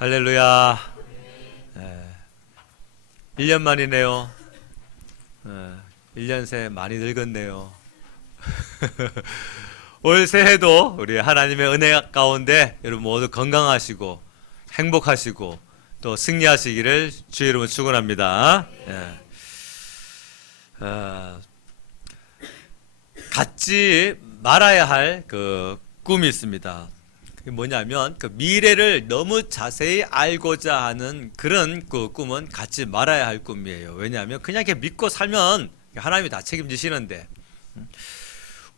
할렐루야. 1년 만이네요. 1년 새 많이 늙었네요. 올 새해도 우리 하나님의 은혜 가운데 여러분 모두 건강하시고 행복하시고 또 승리하시기를 주의 이름으로 축원합니다. 갖지 말아야 할 그 꿈이 있습니다. 그게 뭐냐면 그 미래를 너무 자세히 알고자 하는 그런 그 꿈은 갖지 말아야 할 꿈이에요. 왜냐하면 그냥 이렇게 믿고 살면 하나님이 다 책임지시는데,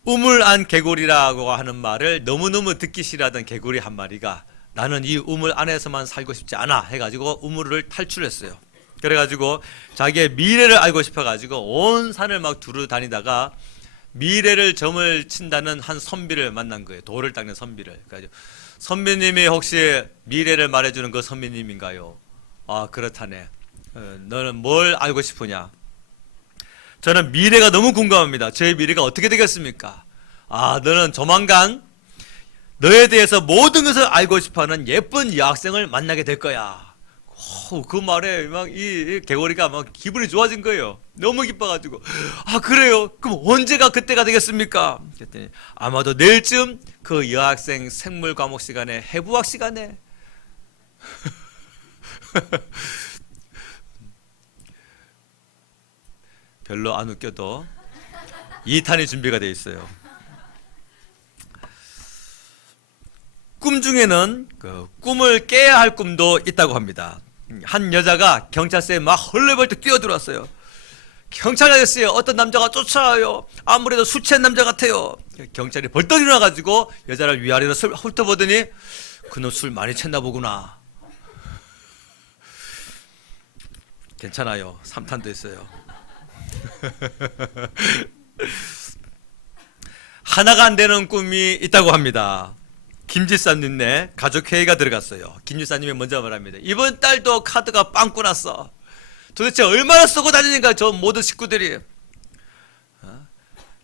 우물 안 개구리라고 하는 말을 너무너무 듣기 싫어하던 개구리 한 마리가 나는 이 우물 안에서만 살고 싶지 않아 해가지고 우물을 탈출했어요. 그래가지고 자기의 미래를 알고 싶어가지고 온 산을 막 두루 다니다가 미래를 점을 친다는 한 선비를 만난 거예요. 돌을 닦는 선비를. 그래가지고 선비님이 혹시 미래를 말해주는 그 선비님인가요? 아, 그렇다네. 너는 뭘 알고 싶으냐? 저는 미래가 너무 궁금합니다. 저의 미래가 어떻게 되겠습니까? 아, 너는 조만간 너에 대해서 모든 것을 알고 싶어하는 예쁜 여학생을 만나게 될 거야. 그 말에 막 이 개구리가 막 기분이 좋아진 거예요. 너무 기뻐가지고, 아, 그래요? 그럼 언제가 그때가 되겠습니까? 그랬더니 아마도 내일쯤 그 여학생 생물 과목 시간에, 해부학 시간에 별로 안 웃겨도 2탄이 준비가 되어 있어요. 꿈 중에는 그 꿈을 깨야 할 꿈도 있다고 합니다. 한 여자가 경찰서에 막 헐레벌떡 뛰어들어왔어요. 경찰 아저씨, 어떤 남자가 쫓아와요. 아무래도 술 취한 남자 같아요. 경찰이 벌떡 일어나가지고 여자를 위아래로 훑어보더니 그놈 술 많이 챘나 보구나. 괜찮아요. 3탄도 있어요. 하나가 안 되는 꿈이 있다고 합니다. 김지사님네 가족회의가 들어갔어요. 김지사님이 먼저 말합니다. 이번 달도 카드가 빵꾸 났어. 도대체 얼마나 쓰고 다니는가 저 모든 식구들이.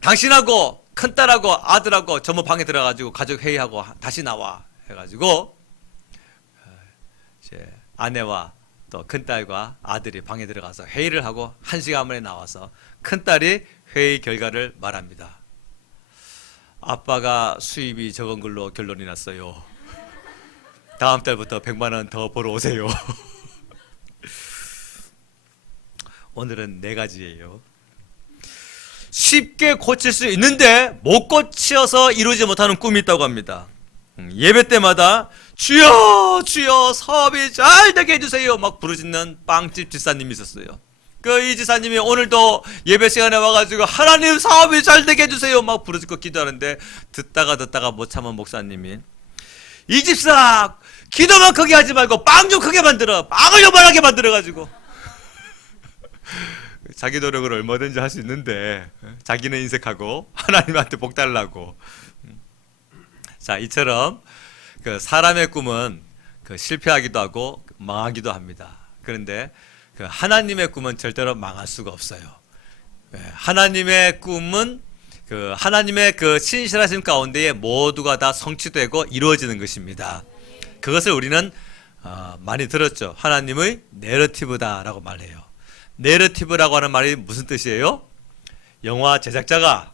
당신하고 큰딸하고 아들하고 전부 방에 들어가지고 가족회의하고 다시 나와 해가지고 이제 아내와 또 큰딸과 아들이 방에 들어가서 회의를 하고 1시간 만에 나와서 큰딸이 회의 결과를 말합니다. 아빠가 수입이 적은 걸로 결론이 났어요. 다음 달부터 100만 원 더 벌어 오세요. 오늘은 4가지예요. 쉽게 고칠 수 있는데 못 고쳐서 이루지 못하는 꿈이 있다고 합니다. 예배 때마다 주여 주여 사업이 잘 되게 해주세요 막 부르짖는 빵집 지사님이 있었어요. 이 지사님이 오늘도 예배 시간에 와가지고 하나님 사업이 잘 되게 해주세요 막 부르짖고 기도하는데 듣다가 못 참은 목사님이 이 집사 기도만 크게 하지 말고 빵 좀 크게 만들어, 빵을 요만하게 만들어가지고 자기 노력을 얼마든지 할 수 있는데 자기는 인색하고 하나님한테 복 달라고. 자, 이처럼 그 사람의 꿈은 그 실패하기도 하고 망하기도 합니다. 그런데 그 하나님의 꿈은 절대로 망할 수가 없어요. 하나님의 꿈은 그 하나님의 그 신실하심 가운데에 모두가 다 성취되고 이루어지는 것입니다. 그것을 우리는 많이 들었죠. 하나님의 내러티브다라고 말해요. 내러티브라고 하는 말이 무슨 뜻이에요? 영화 제작자가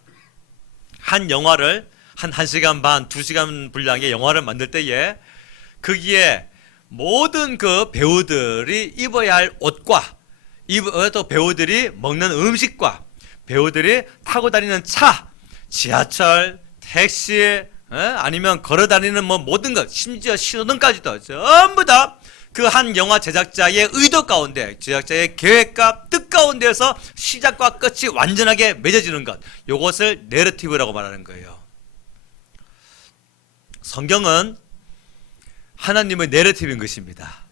한 영화를 한 1시간 반, 2시간 분량의 영화를 만들 때에 거기에 모든 그 배우들이 입어야 할 옷과 또 배우들이 먹는 음식과 배우들이 타고 다니는 차, 지하철, 택시, 아니면 걸어 다니는 뭐 모든 것, 심지어 신호등까지도 전부 다 그 한 영화 제작자의 의도 가운데, 제작자의 계획과 뜻 가운데에서 시작과 끝이 완전하게 맺어지는 것, 이것을 내러티브라고 말하는 거예요. 성경은 하나님의 내러티브인 것입니다.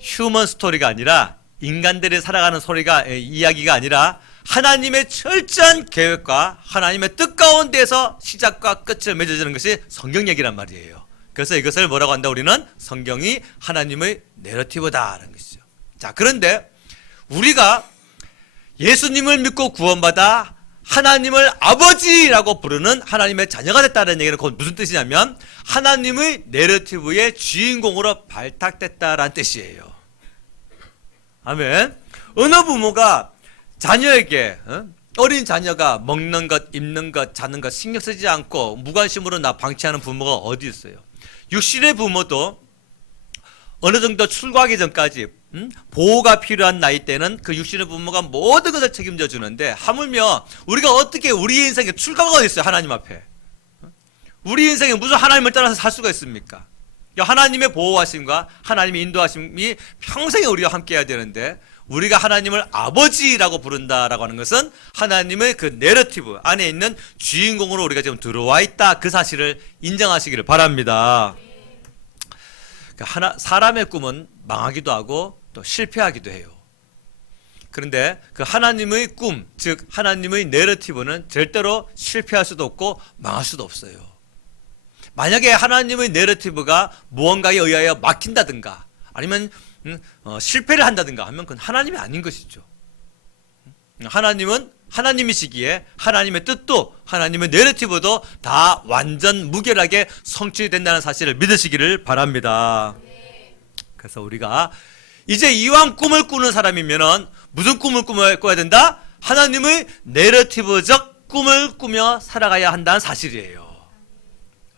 휴먼 스토리가 아니라 인간들이 살아가는 이야기가 아니라 하나님의 철저한 계획과 하나님의 뜻 가운데에서 시작과 끝을 맺어지는 것이 성경 얘기란 말이에요. 그래서 이것을 뭐라고 한다? 우리는 성경이 하나님의 내러티브다라는 것이죠. 자, 그런데 우리가 예수님을 믿고 구원받아 하나님을 아버지라고 부르는 하나님의 자녀가 됐다는 얘기는 그건 무슨 뜻이냐면 하나님의 내러티브의 주인공으로 발탁됐다라는 뜻이에요. 아멘. 어느 부모가 자녀에게 어린 자녀가 먹는 것, 입는 것, 자는 것 신경 쓰지 않고 무관심으로 방치하는 부모가 어디 있어요? 육신의 부모도 어느 정도 출가하기 전까지 보호가 필요한 나이 때는 그 육신의 부모가 모든 것을 책임져 주는데 하물며 우리가 어떻게 우리 인생에 출가가 어디 있어요? 하나님 앞에. 우리 인생에 무슨 하나님을 따라서 살 수가 있습니까? 하나님의 보호하심과 하나님의 인도하심이 평생에 우리와 함께 해야 되는데 우리가 하나님을 아버지라고 부른다라고 하는 것은 하나님의 그 내러티브 안에 있는 주인공으로 우리가 지금 들어와 있다, 그 사실을 인정하시기를 바랍니다. 사람의 꿈은 망하기도 하고 또 실패하기도 해요. 그런데 그 하나님의 꿈, 즉 하나님의 내러티브는 절대로 실패할 수도 없고 망할 수도 없어요. 만약에 하나님의 내러티브가 무언가에 의하여 막힌다든가 아니면 실패를 한다든가 하면 그건 하나님이 아닌 것이죠. 하나님은 하나님이시기에 하나님의 뜻도 하나님의 내러티브도 다 완전 무결하게 성취된다는 사실을 믿으시기를 바랍니다. 그래서 우리가 이제 이왕 꿈을 꾸는 사람이면은 무슨 꿈을 꿔야 된다? 하나님의 내러티브적 꿈을 꾸며 살아가야 한다는 사실이에요.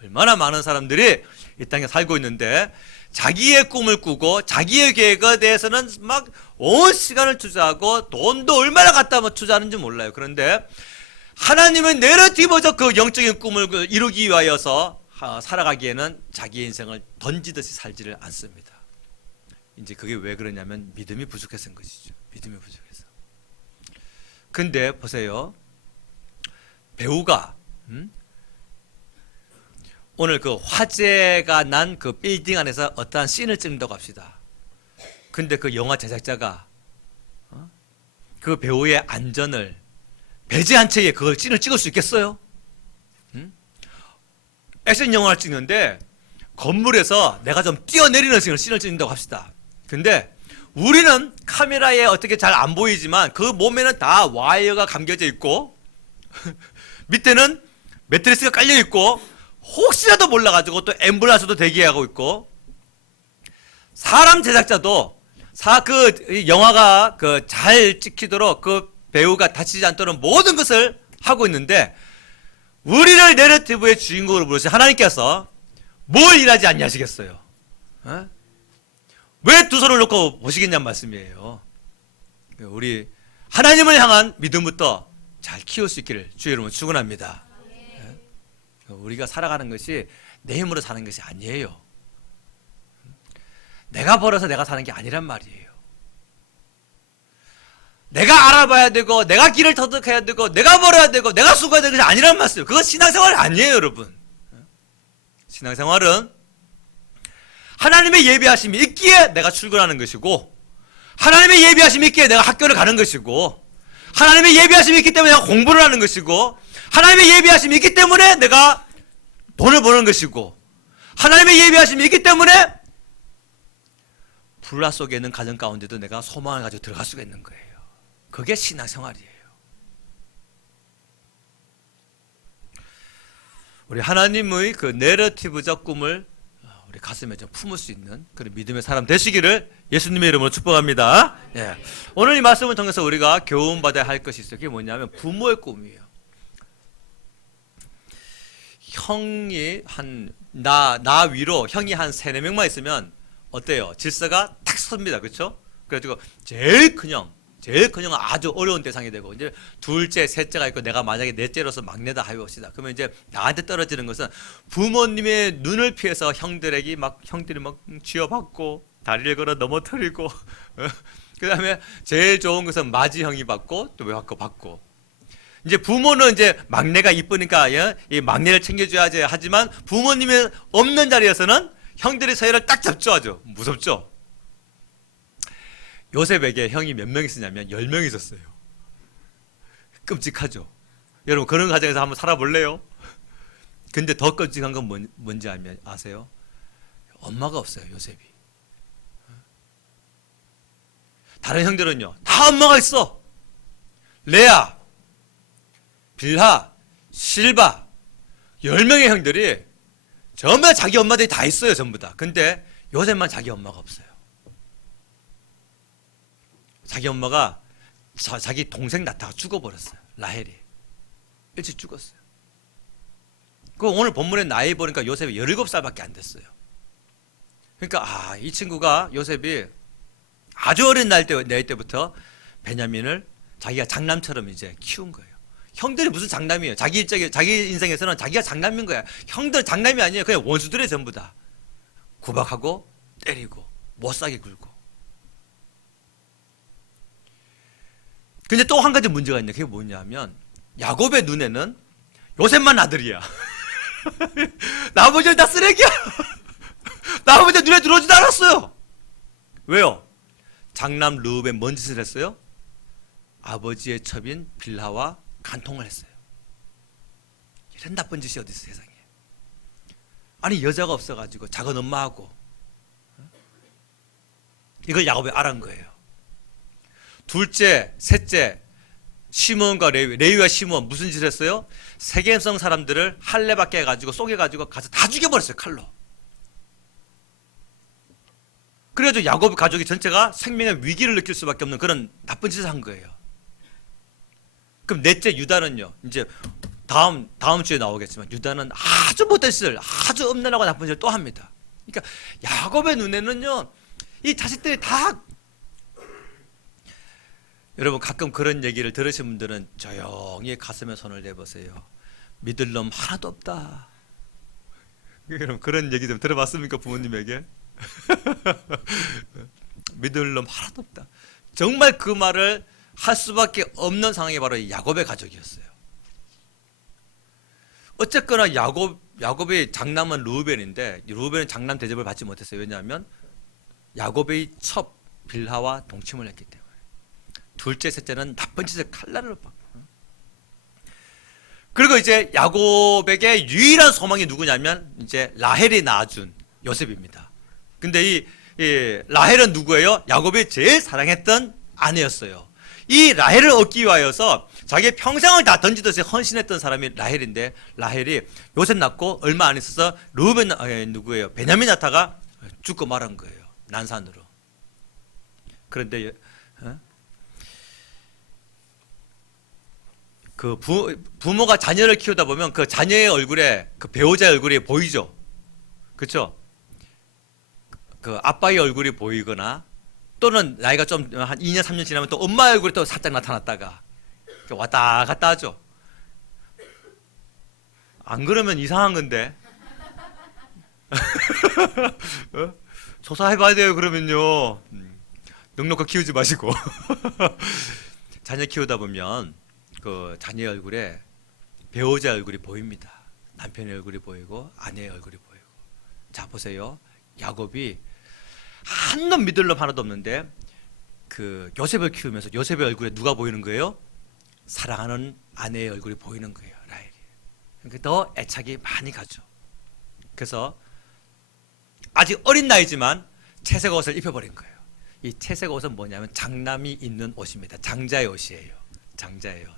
얼마나 많은 사람들이 이 땅에 살고 있는데 자기의 꿈을 꾸고 자기의 계획에 대해서는 막 온 시간을 투자하고 돈도 얼마나 갖다 투자하는지 몰라요. 그런데 하나님의 내러티브적 그 영적인 꿈을 이루기 위하여서 살아가기에는 자기의 인생을 던지듯이 살지를 않습니다. 이제 그게 왜 그러냐면 믿음이 부족해서인 것이죠. 믿음이 부족해서. 근데 보세요. 배우가 오늘 그 화재가 난 그 빌딩 안에서 어떠한 씬을 찍는다고 합시다. 근데 그 영화 제작자가 그 배우의 안전을 배제한 채에 그걸 씬을 찍을 수 있겠어요? 액션 영화를 찍는데 건물에서 내가 좀 뛰어내리는 씬을 찍는다고 합시다. 근데 우리는 카메라에 어떻게 잘 안 보이지만 그 몸에는 다 와이어가 감겨져 있고 밑에는 매트리스가 깔려 있고 혹시라도 몰라가지고 또 앰뷸런스도 대기하고 있고 사람 제작자도 그 영화가 그 잘 찍히도록 그 배우가 다치지 않도록 모든 것을 하고 있는데 우리를 내러티브의 주인공으로 부르신 하나님께서 뭘 일하지 않냐 하시겠어요? 왜 두 손을 놓고 보시겠냐는 말씀이에요. 우리 하나님을 향한 믿음부터 잘 키울 수 있기를 주의 이름으로 축원합니다. 우리가 살아가는 것이 내 힘으로 사는 것이 아니에요. 내가 벌어서 내가 사는 게 아니란 말이에요. 내가 알아봐야 되고 내가 길을 터득해야 되고 내가 벌어야 되고 내가 수고해야 되는 것이 아니란 말씀이에요. 그건 신앙생활이 아니에요, 여러분. 신앙생활은 하나님의 예비하심이 있기에 내가 출근하는 것이고 하나님의 예비하심이 있기에 내가 학교를 가는 것이고 하나님의 예비하심이 있기 때문에 내가 공부를 하는 것이고 하나님의 예비하심이 있기 때문에 내가 돈을 버는 것이고 하나님의 예비하심이 있기 때문에 불화 속에 있는 가정 가운데도 내가 소망을 가지고 들어갈 수가 있는 거예요. 그게 신앙생활이에요. 우리 하나님의 그 내러티브적 꿈을 우리 가슴에 좀 품을 수 있는 그런 믿음의 사람 되시기를 예수님의 이름으로 축복합니다. 예. 오늘 이 말씀을 통해서 우리가 교훈받아야 할 것이 있어요. 그게 뭐냐면 부모의 꿈이에요. 형이 나 위로 형이 한 3-4명만 있으면 어때요? 질서가 탁 섭니다. 그렇죠? 그래가지고 제일 큰 형은 아주 어려운 대상이 되고 이제 둘째, 셋째가 있고 내가 만약에 넷째로서 막내다 해봅시다. 그러면 이제 나한테 떨어지는 것은 부모님의 눈을 피해서 형들이 막 쥐어받고 다리를 걸어 넘어뜨리고 그 다음에 제일 좋은 것은 맞이 형이 받고 또 왜 받고 이제 부모는 이제 막내가 이쁘니까 이 막내를 챙겨줘야지 하지만 부모님이 없는 자리에서는 형들이 서열을 딱 잡죠. 아주 무섭죠. 요셉에게 형이 몇 명 있었냐면 10명 있었어요. 끔찍하죠. 여러분 그런 가정에서 한번 살아볼래요? 근데 더 끔찍한 건 뭔지 아세요? 엄마가 없어요. 요셉이. 다른 형들은요 다 엄마가 있어. 레아 빌하, 실바 10명의 형들이 전부 다 자기 엄마들이 다 있어요. 전부 다. 근데 요셉만 자기 엄마가 없어요. 자기 엄마가 자기 동생 낳다가 죽어버렸어요. 라헬이 일찍 죽었어요. 그 오늘 본문에 나이 보니까 요셉이 17살밖에 안 됐어요. 그러니까 이 친구가 요셉이 아주 어린 나이 때부터 베냐민을 자기가 장남처럼 이제 키운 거예요. 형들이 무슨 장남이에요? 자기 인생에서는 자기가 장남인 거야. 형들 장남이 아니에요. 그냥 원수들이 전부 다 구박하고 때리고 못사게 굴고. 근데 또 한 가지 문제가 있는데 그게 뭐냐면 야곱의 눈에는 요셉만 아들이야. 나머지는 다 쓰레기야. 나머지 눈에 들어오지도 않았어요. 왜요? 장남 르우벤 뭔 짓을 했어요? 아버지의 첩인 빌하와 간통을 했어요. 이런 나쁜 짓이 어디 있어 세상에. 아니 여자가 없어가지고 작은 엄마하고 이걸 야곱이 알은 거예요. 둘째, 셋째 시므온과 레위와 시므온 무슨 짓을 했어요? 세겜성 사람들을 할례받게 해가지고 쏘개가지고 가서 다 죽여버렸어요. 칼로. 그래가지고 야곱 가족이 전체가 생명의 위기를 느낄 수밖에 없는 그런 나쁜 짓을 한 거예요. 그럼 넷째 유다는요. 이제 다음 주에 나오겠지만 유다는 아주 못된 짓을, 아주 음란하고 나쁜 짓을 또 합니다. 그러니까 야곱의 눈에는요, 이 자식들이 다. 여러분 가끔 그런 얘기를 들으신 분들은 조용히 가슴에 손을 대보세요. 믿을 놈 하나도 없다. 여러분 그런 얘기 좀 들어봤습니까? 부모님에게? 믿을 놈 하나도 없다. 정말 그 말을 할 수밖에 없는 상황이 바로 야곱의 가족이었어요. 어쨌거나 야곱의 장남은 르우벤인데 르우벤은 장남 대접을 받지 못했어요. 왜냐하면 야곱의 첩 빌하와 동침을 했기 때문에. 둘째, 셋째는 나쁜 짓을 칼날로 받고. 그리고 이제 야곱에게 유일한 소망이 누구냐면 이제 라헬이 낳아준 요셉입니다. 근데 이 라헬은 누구예요? 야곱이 제일 사랑했던 아내였어요. 이 라헬을 얻기 위하여서 자기 평생을 다 던지듯이 헌신했던 사람이 라헬인데 라헬이 요셉 낳고 얼마 안 있어서 르우벤 누구예요? 베냐민 낳다가 죽고 말한 거예요. 난산으로. 그런데 그 부모가 자녀를 키우다 보면 그 자녀의 얼굴에 그 배우자의 얼굴이 보이죠. 그렇죠? 그 아빠의 얼굴이 보이거나 또는 나이가 좀 한 2년 3년 지나면 또 엄마의 얼굴이 또 살짝 나타났다가 왔다 갔다 하죠. 안 그러면 이상한 건데. 조사해봐야 돼요. 그러면요. 넉넉히 키우지 마시고. 자녀 키우다 보면 그 자녀의 얼굴에 배우자 얼굴이 보입니다. 남편의 얼굴이 보이고 아내의 얼굴이 보이고. 자 보세요. 야곱이 한 놈 믿을 놈 하나도 없는데 그 요셉을 키우면서 요셉의 얼굴에 누가 보이는 거예요? 사랑하는 아내의 얼굴이 보이는 거예요. 라헬이. 그러니까 더 애착이 많이 가죠. 그래서 아직 어린 나이지만 채색 옷을 입혀버린 거예요. 이 채색 옷은 뭐냐면 장남이 입는 옷입니다. 장자의 옷이에요. 장자예요.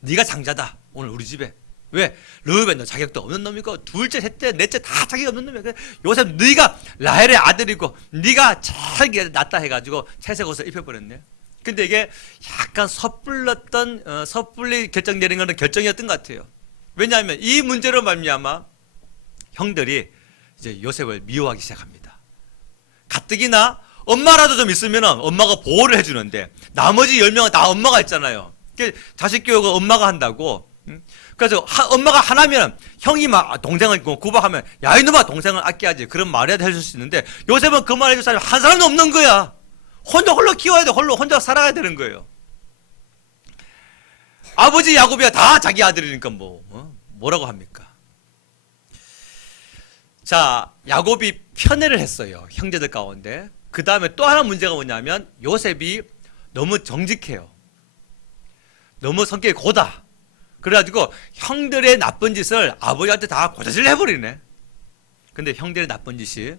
네가 장자다. 오늘 우리 집에. 왜? 르우벤 너 자격도 없는 놈이고 둘째, 셋째, 넷째 다 자격이 없는 놈이야. 요셉 네가 라헬의 아들이고 네가 잘 낳다 해가지고 채색 옷을 입혀버렸네. 근데 이게 약간 섣불리 결정 내린 거는 결정이었던 것 같아요. 왜냐하면 이 문제로 말미암아 형들이 이제 요셉을 미워하기 시작합니다. 가뜩이나 엄마라도 좀 있으면 엄마가 보호를 해주는데 나머지 10명은 다 엄마가 있잖아요. 자식 교육을 엄마가 한다고. 그래서 엄마가 하나면 형이 막 동생을 구박하면 야 이놈아 동생을 아껴야지 그런 말이라도 해줄 수 있는데 요셉은 그 말 해줄 사람이 한 사람도 없는 거야. 홀로 키워야 돼. 혼자 살아야 되는 거예요. 아버지 야곱이야 다 자기 아들이니까 뭐라고 합니까? 자 야곱이 편애를 했어요. 형제들 가운데. 그 다음에 또 하나 문제가 뭐냐면 요셉이 너무 정직해요. 너무 성격이 고다. 그래가지고 형들의 나쁜 짓을 아버지한테 다 고자질 해버리네. 근데 형들의 나쁜 짓이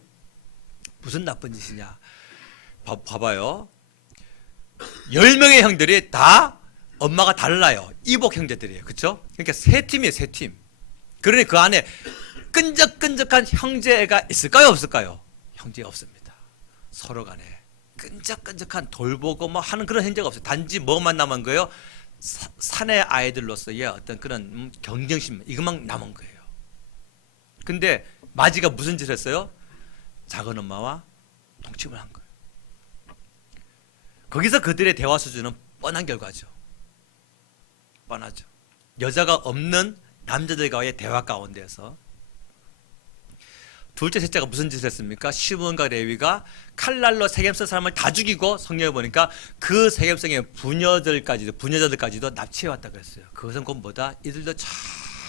무슨 나쁜 짓이냐? 봐봐요. 10명의 형들이 다 엄마가 달라요. 이복 형제들이에요. 그렇죠? 그러니까 세 팀이에요. 세 팀. 그러니 그 안에 끈적끈적한 형제가 있을까요? 없을까요? 형제가 없습니다. 서로 간에 끈적끈적한 돌보고 뭐 하는 그런 형제가 없어요. 단지 뭐만 남은 거예요? 사내 아이들로서의 어떤 그런 경쟁심, 이것만 남은 거예요. 근데 마지가 무슨 짓을 했어요? 작은 엄마와 동침을 한 거예요. 거기서 그들의 대화 수준은 뻔한 결과죠. 뻔하죠. 여자가 없는 남자들과의 대화 가운데서 둘째, 셋째가 무슨 짓을 했습니까? 시므온과 레위가 칼날로 세겜성 사람을 다 죽이고 성경에 보니까 그 세겜성의 부녀자들까지도 납치해왔다 그랬어요. 그것은 곧 뭐다? 이들도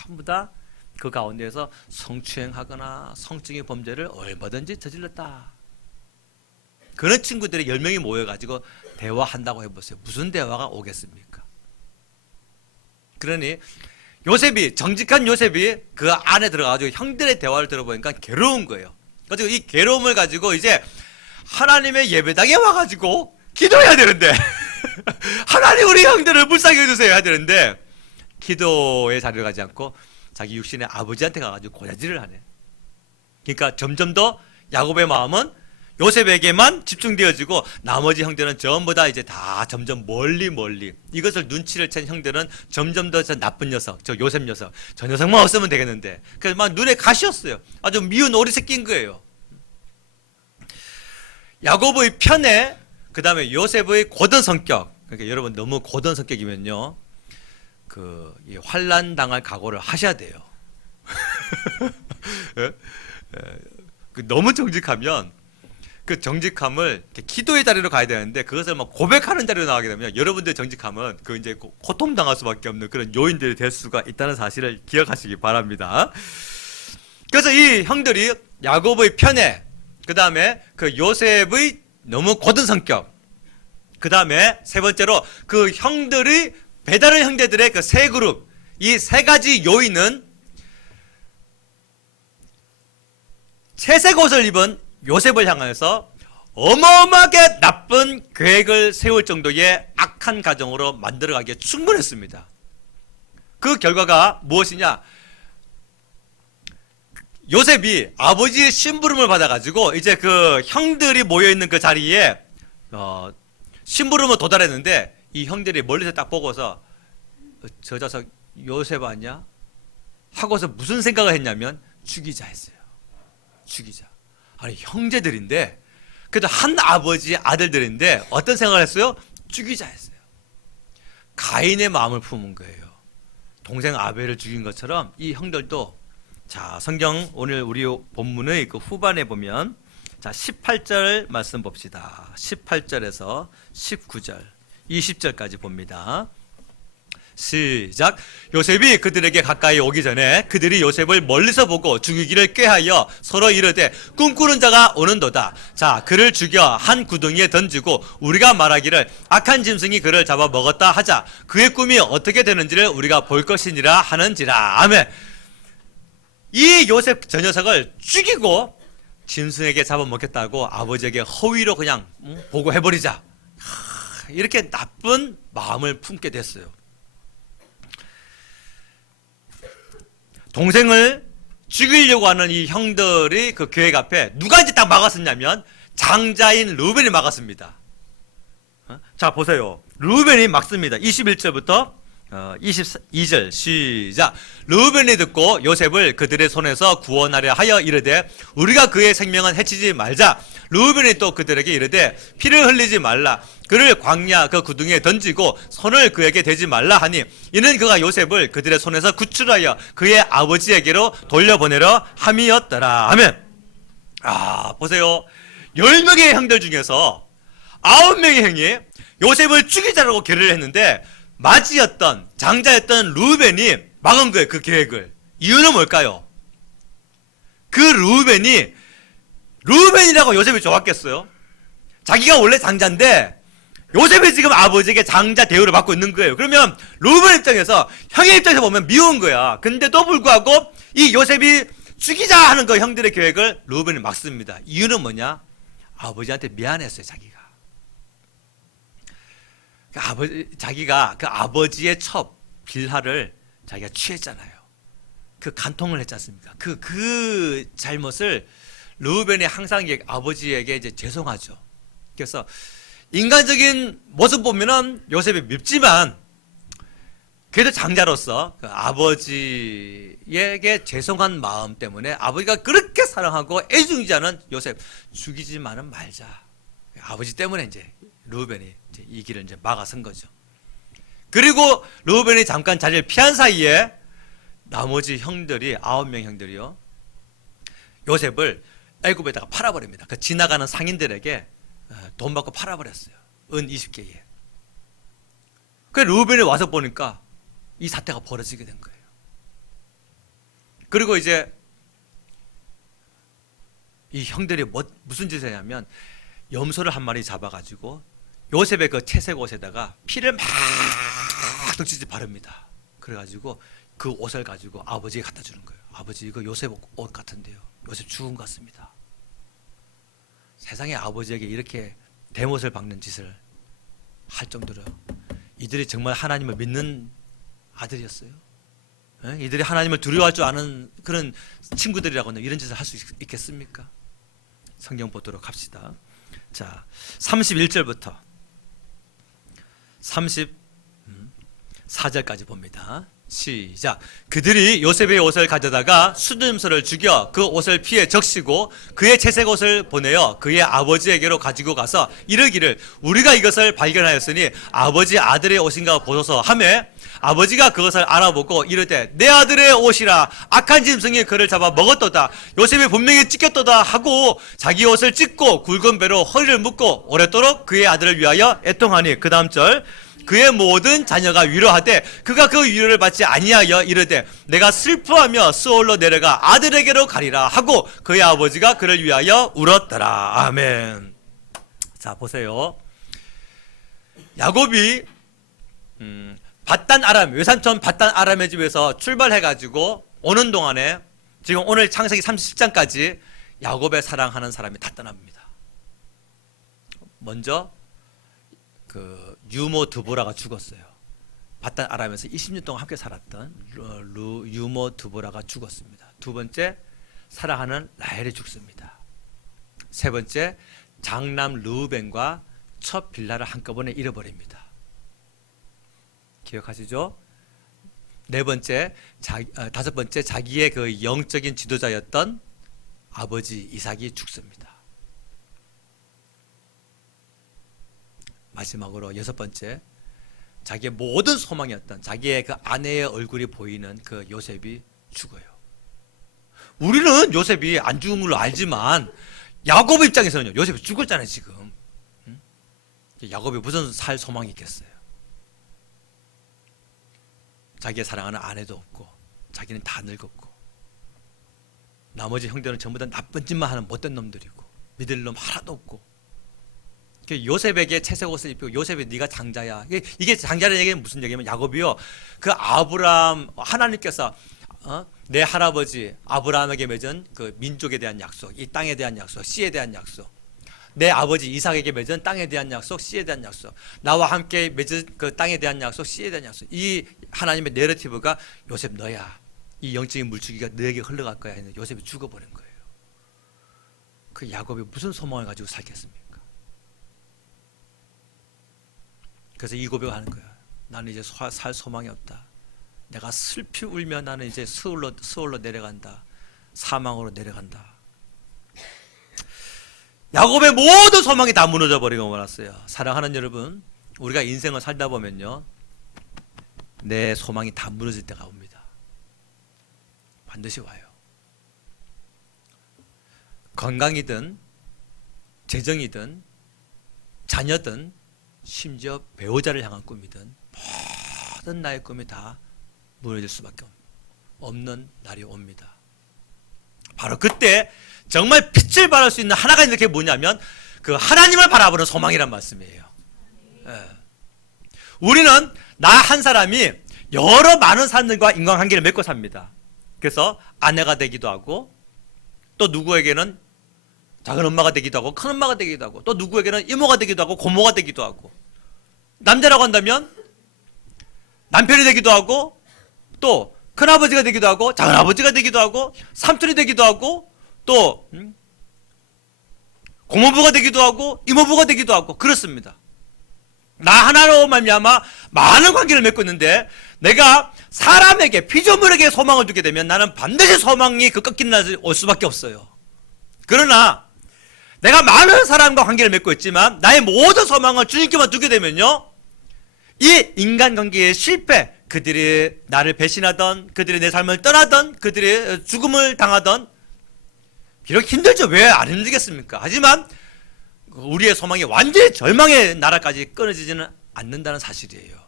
전부 다 그 가운데에서 성추행하거나 성적인 범죄를 얼마든지 저질렀다. 그런 친구들이 10명이 모여가지고 대화한다고 해보세요. 무슨 대화가 오겠습니까? 그러니 요셉이, 정직한 요셉이 그 안에 들어가가지고 형들의 대화를 들어보니까 괴로운 거예요. 그래서 이 괴로움을 가지고 이제 하나님의 예배당에 와가지고 기도해야 되는데 하나님 우리 형들을 불쌍히 해주세요 해야 되는데 기도의 자리를 가지 않고 자기 육신의 아버지한테 가가지고 고자질을 하네. 그러니까 점점 더 야곱의 마음은 요셉에게만 집중되어지고 나머지 형들은 전부 다 이제 다 점점 멀리 이것을 눈치를 챈 형들은 점점 더 저 나쁜 녀석, 저 요셉 녀석, 저 녀석만 없으면 되겠는데 그래서 막 눈에 가시였어요. 아주 미운 오리 새끼인 거예요. 야곱의 편에 그 다음에 요셉의 고든 성격. 그러니까 여러분 너무 고든 성격이면요 이 환난 당할 각오를 하셔야 돼요. 너무 정직하면 그 정직함을 기도의 자리로 가야 되는데 그것을 막 고백하는 자리로 나가게 되면 여러분들의 정직함은 그 이제 고통당할 수밖에 없는 그런 요인들이 될 수가 있다는 사실을 기억하시기 바랍니다. 그래서 이 형들이 야곱의 편에, 그 다음에 그 요셉의 너무 고든 성격, 그 다음에 세 번째로 그 형들이 배다른 형제들의 그 세 그룹, 이 세 가지 요인은 채색 옷을 입은 요셉을 향해서 어마어마하게 나쁜 계획을 세울 정도의 악한 가정으로 만들어가기에 충분했습니다. 그 결과가 무엇이냐? 요셉이 아버지의 심부름을 받아가지고 이제 그 형들이 모여있는 그 자리에 심부름을 도달했는데 이 형들이 멀리서 딱 보고서 저 자석 요셉 아니야? 하고서 무슨 생각을 했냐면 죽이자 했어요. 죽이자. 아니 형제들인데 그래도 한 아버지의 아들들인데 어떤 생각을 했어요? 죽이자 했어요. 가인의 마음을 품은 거예요. 동생 아벨을 죽인 것처럼 이 형들도 자 성경 오늘 우리 본문의 그 후반에 보면 자 18절 말씀 봅시다. 18절에서 19절 20절까지 봅니다. 시작. 요셉이 그들에게 가까이 오기 전에 그들이 요셉을 멀리서 보고 죽이기를 꾀하여 서로 이르되 꿈꾸는 자가 오는도다. 자 그를 죽여 한 구덩이에 던지고 우리가 말하기를 악한 짐승이 그를 잡아 먹었다 하자. 그의 꿈이 어떻게 되는지를 우리가 볼 것이니라 하는지라. 아멘. 이 요셉 저 녀석을 죽이고 짐승에게 잡아먹겠다고 아버지에게 허위로 그냥 보고해버리자. 이렇게 나쁜 마음을 품게 됐어요. 동생을 죽이려고 하는 이 형들이 그 계획 앞에 누가 이제 딱 막았었냐면 장자인 루벤이 막았습니다. 자 보세요. 루벤이 막습니다. 21절부터 22절 시작. 루벤이 듣고 요셉을 그들의 손에서 구원하려 하여 이르되 우리가 그의 생명은 해치지 말자. 루벤이 또 그들에게 이르되 피를 흘리지 말라. 그를 광야 그 구덩이에 던지고 손을 그에게 대지 말라 하니 이는 그가 요셉을 그들의 손에서 구출하여 그의 아버지에게로 돌려보내려 함이었더라. 아멘. 보세요. 10명의 형들 중에서 9명의 형이 요셉을 죽이자라고 결의를 했는데 맞이였던 장자였던 루벤이 막은 거예요. 그 계획을. 이유는 뭘까요? 그 루벤이라고 요셉이 좋았겠어요? 자기가 원래 장자인데 요셉이 지금 아버지에게 장자 대우를 받고 있는 거예요. 그러면 루벤 입장에서 형의 입장에서 보면 미운 거야. 근데도 불구하고 이 요셉이 죽이자 하는 그 형들의 계획을 루벤이 막습니다. 이유는 뭐냐? 아버지한테 미안했어요. 자기가. 자기가 그 아버지의 첩 빌하를 자기가 취했잖아요. 그 간통을 했지 않습니까? 그 잘못을 르우벤이 항상 아버지에게 이제 죄송하죠. 그래서 인간적인 모습 보면은 요셉이 밉지만 그래도 장자로서 그 아버지에게 죄송한 마음 때문에 아버지가 그렇게 사랑하고 애중지하는 요셉 죽이지만은 말자. 아버지 때문에 이제 르우벤이 이제 이 길을 이제 막아선 거죠. 그리고 르우벤이 잠깐 자리를 피한 사이에 나머지 형들이 9명 형들이요 요셉을 애굽에다가 팔아버립니다. 그 지나가는 상인들에게 돈 받고 팔아버렸어요. 은 20개에. 그 르우벤이 와서 보니까 이 사태가 벌어지게 된 거예요. 그리고 이제 이 형들이 무슨 짓을 했냐면 염소를 한 마리 잡아가지고 요셉의 그 채색 옷에다가 피를 막 덕지지 바릅니다. 그래가지고 그 옷을 가지고 아버지에게 갖다 주는 거예요. 아버지 이거 요셉 옷 같은데요. 요셉 죽은 것 같습니다. 세상에 아버지에게 이렇게 대못을 박는 짓을 할 정도로 이들이 정말 하나님을 믿는 아들이었어요. 이들이 하나님을 두려워할 줄 아는 그런 친구들이라고는 이런 짓을 할 수 있겠습니까? 성경 보도록 합시다. 자, 31절부터 34절까지 봅니다. 시작. 그들이 요셉의 옷을 가져다가 수뚠소를 죽여 그 옷을 피에 적시고 그의 채색 옷을 보내어 그의 아버지에게로 가지고 가서 이르기를 우리가 이것을 발견하였으니 아버지 아들의 옷인가 보소서 하며 아버지가 그것을 알아보고 이르되 내 아들의 옷이라 악한 짐승이 그를 잡아 먹었도다. 요셉이 분명히 찢겼도다 하고 자기 옷을 찢고 굵은 배로 허리를 묶고 오랫도록 그의 아들을 위하여 애통하니 그 다음 절 그의 모든 자녀가 위로하되 그가 그 위로를 받지 아니하여 이르되 내가 슬퍼하며 스올로 내려가 아들에게로 가리라 하고 그의 아버지가 그를 위하여 울었더라. 아멘. 자 보세요. 야곱이 밧단 아람 외삼촌 밧단 아람의 집에서 출발해가지고 오는 동안에 지금 오늘 창세기 37장까지 야곱의 사랑하는 사람이 다 떠납니다. 먼저 그 유모 드보라가 죽었어요. 밧단 아람에서 20년 동안 함께 살았던 유모 드보라가 죽었습니다. 두 번째 사랑하는 라헬이 죽습니다. 세 번째 장남 르우벤과 첫 빌라를 한꺼번에 잃어버립니다. 기억하시죠? 네 번째, 다섯 번째 자기의 그 영적인 지도자였던 아버지 이삭이 죽습니다. 마지막으로 여섯 번째, 자기의 모든 소망이었던 자기의 그 아내의 얼굴이 보이는 그 요셉이 죽어요. 우리는 요셉이 안 죽은 걸로 알지만 야곱 입장에서는요, 요셉이 죽었잖아요 지금. 야곱이 무슨 살 소망이 있겠어요? 자기의 사랑하는 아내도 없고 자기는 다 늙었고 나머지 형들은 전부 다 나쁜 짓만 하는 못된 놈들이고 믿을 놈 하나도 없고 요셉에게 채색 옷을 입히고 요셉이 네가 장자야. 이게 장자라는 얘기는 무슨 얘기냐면 야곱이요 그 아브라함 하나님께서 내 할아버지 아브라함에게 맺은 그 민족에 대한 약속, 이 땅에 대한 약속, 씨에 대한 약속, 내 아버지 이삭에게 맺은 땅에 대한 약속, 씨에 대한 약속, 나와 함께 맺은 그 땅에 대한 약속, 씨에 대한 약속, 이 하나님의 내러티브가 요셉 너야. 이 영적인 물줄기가 너에게 흘러갈 거야 했는데 요셉이 죽어버린 거예요. 그 야곱이 무슨 소망을 가지고 살겠습니까? 그래서 이 고백을 하는 거야. 나는 이제 살 소망이 없다. 내가 슬피 울며 나는 이제 스올로 내려간다. 사망으로 내려간다. 야곱의 모든 소망이 다 무너져 버리고 말았어요. 사랑하는 여러분, 우리가 인생을 살다 보면요, 내 소망이 다 무너질 때가 옵니다. 반드시 와요. 건강이든 재정이든 자녀든 심지어 배우자를 향한 꿈이든 모든 나의 꿈이 다 무너질 수밖에 없는 날이 옵니다. 바로 그때 정말 빛을 발할 수 있는 하나가 있는 게 뭐냐면 그 하나님을 바라보는 소망이란 말씀이에요. 예. 우리는 나 한 사람이 여러 많은 사람들과 인간관계를 맺고 삽니다. 그래서 아내가 되기도 하고 또 누구에게는 작은 엄마가 되기도 하고 큰 엄마가 되기도 하고 또 누구에게는 이모가 되기도 하고 고모가 되기도 하고 남자라고 한다면 남편이 되기도 하고, 또 큰아버지가 되기도 하고, 작은아버지가 되기도 하고, 삼촌이 되기도 하고, 또 고모부가 되기도 하고, 이모부가 되기도 하고, 그렇습니다. 나 하나로 말미암아 많은 관계를 맺고 있는데, 내가 사람에게, 피조물에게 소망을 두게 되면 나는 반드시 소망이 꺾이는 날이 올 수밖에 없어요. 그러나 내가 많은 사람과 관계를 맺고 있지만 나의 모든 소망을 주님께만 두게 되면요, 이 인간관계의 실패, 그들이 나를 배신하던, 그들이 내 삶을 떠나던, 그들이 죽음을 당하던, 비록 힘들죠. 왜 안 힘들겠습니까? 하지만 우리의 소망이 완전히 절망의 나라까지 끊어지지는 않는다는 사실이에요.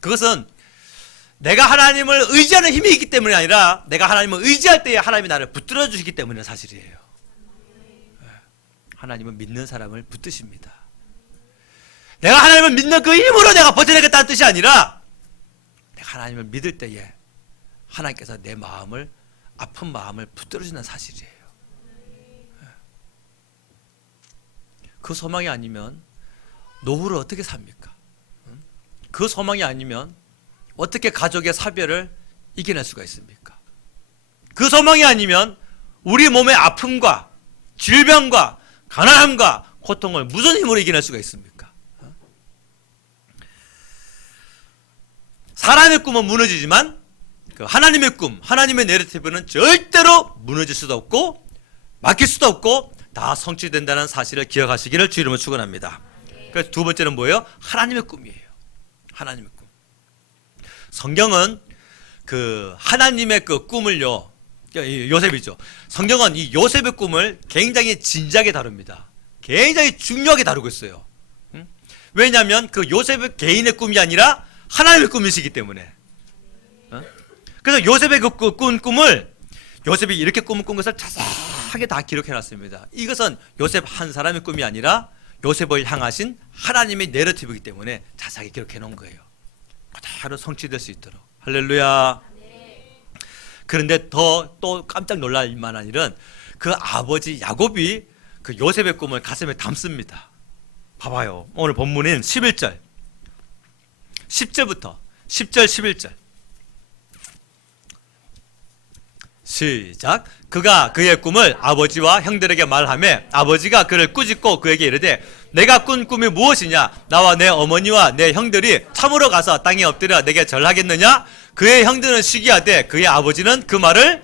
그것은 내가 하나님을 의지하는 힘이 있기 때문이 아니라 내가 하나님을 의지할 때에 하나님이 나를 붙들어 주시기 때문에 사실이에요. 하나님은 믿는 사람을 붙드십니다. 내가 하나님을 믿는 그 힘으로 내가 버텨내겠다는 뜻이 아니라 내가 하나님을 믿을 때에 하나님께서 내 마음을, 아픈 마음을 붙들어 주는 사실이에요. 그 소망이 아니면 노후를 어떻게 삽니까? 그 소망이 아니면 어떻게 가족의 사별을 이겨낼 수가 있습니까? 그 소망이 아니면 우리 몸의 아픔과 질병과 가난함과 고통을 무슨 힘으로 이겨낼 수가 있습니까? 사람의 꿈은 무너지지만 그 하나님의 꿈, 하나님의 내러티브는 절대로 무너질 수도 없고 막힐 수도 없고 다 성취된다는 사실을 기억하시기를 주 이름으로 축원합니다. 그래서 두 번째는 뭐예요? 하나님의 꿈이에요. 하나님의 꿈. 성경은 그 하나님의 그 꿈을요, 요셉이죠. 성경은 이 요셉의 꿈을 굉장히 진지하게 다룹니다. 굉장히 중요하게 다루고 있어요. 왜냐하면 그 요셉의 개인의 꿈이 아니라 하나님의 꿈이시기 때문에. 그래서 요셉의 그 꿈을, 요셉이 이렇게 꿈을 꾼 것을 자세하게 다 기록해 놨습니다. 이것은 요셉 한 사람의 꿈이 아니라 요셉을 향하신 하나님의 내러티브이기 때문에 자세하게 기록해 놓은 거예요. 그대로 성취될 수 있도록. 할렐루야. 그런데 더 또 깜짝 놀랄 만한 일은 그 아버지 야곱이 그 요셉의 꿈을 가슴에 담습니다. 봐봐요. 오늘 본문인 11절 10절부터 10절 11절 시작. 그가 그의 꿈을 아버지와 형들에게 말하며 아버지가 그를 꾸짖고 그에게 이르되 내가 꾼 꿈이 무엇이냐? 나와 내 어머니와 내 형들이 참으로 가서 땅에 엎드려 내게 절하겠느냐? 그의 형들은 시기하되 그의 아버지는 그 말을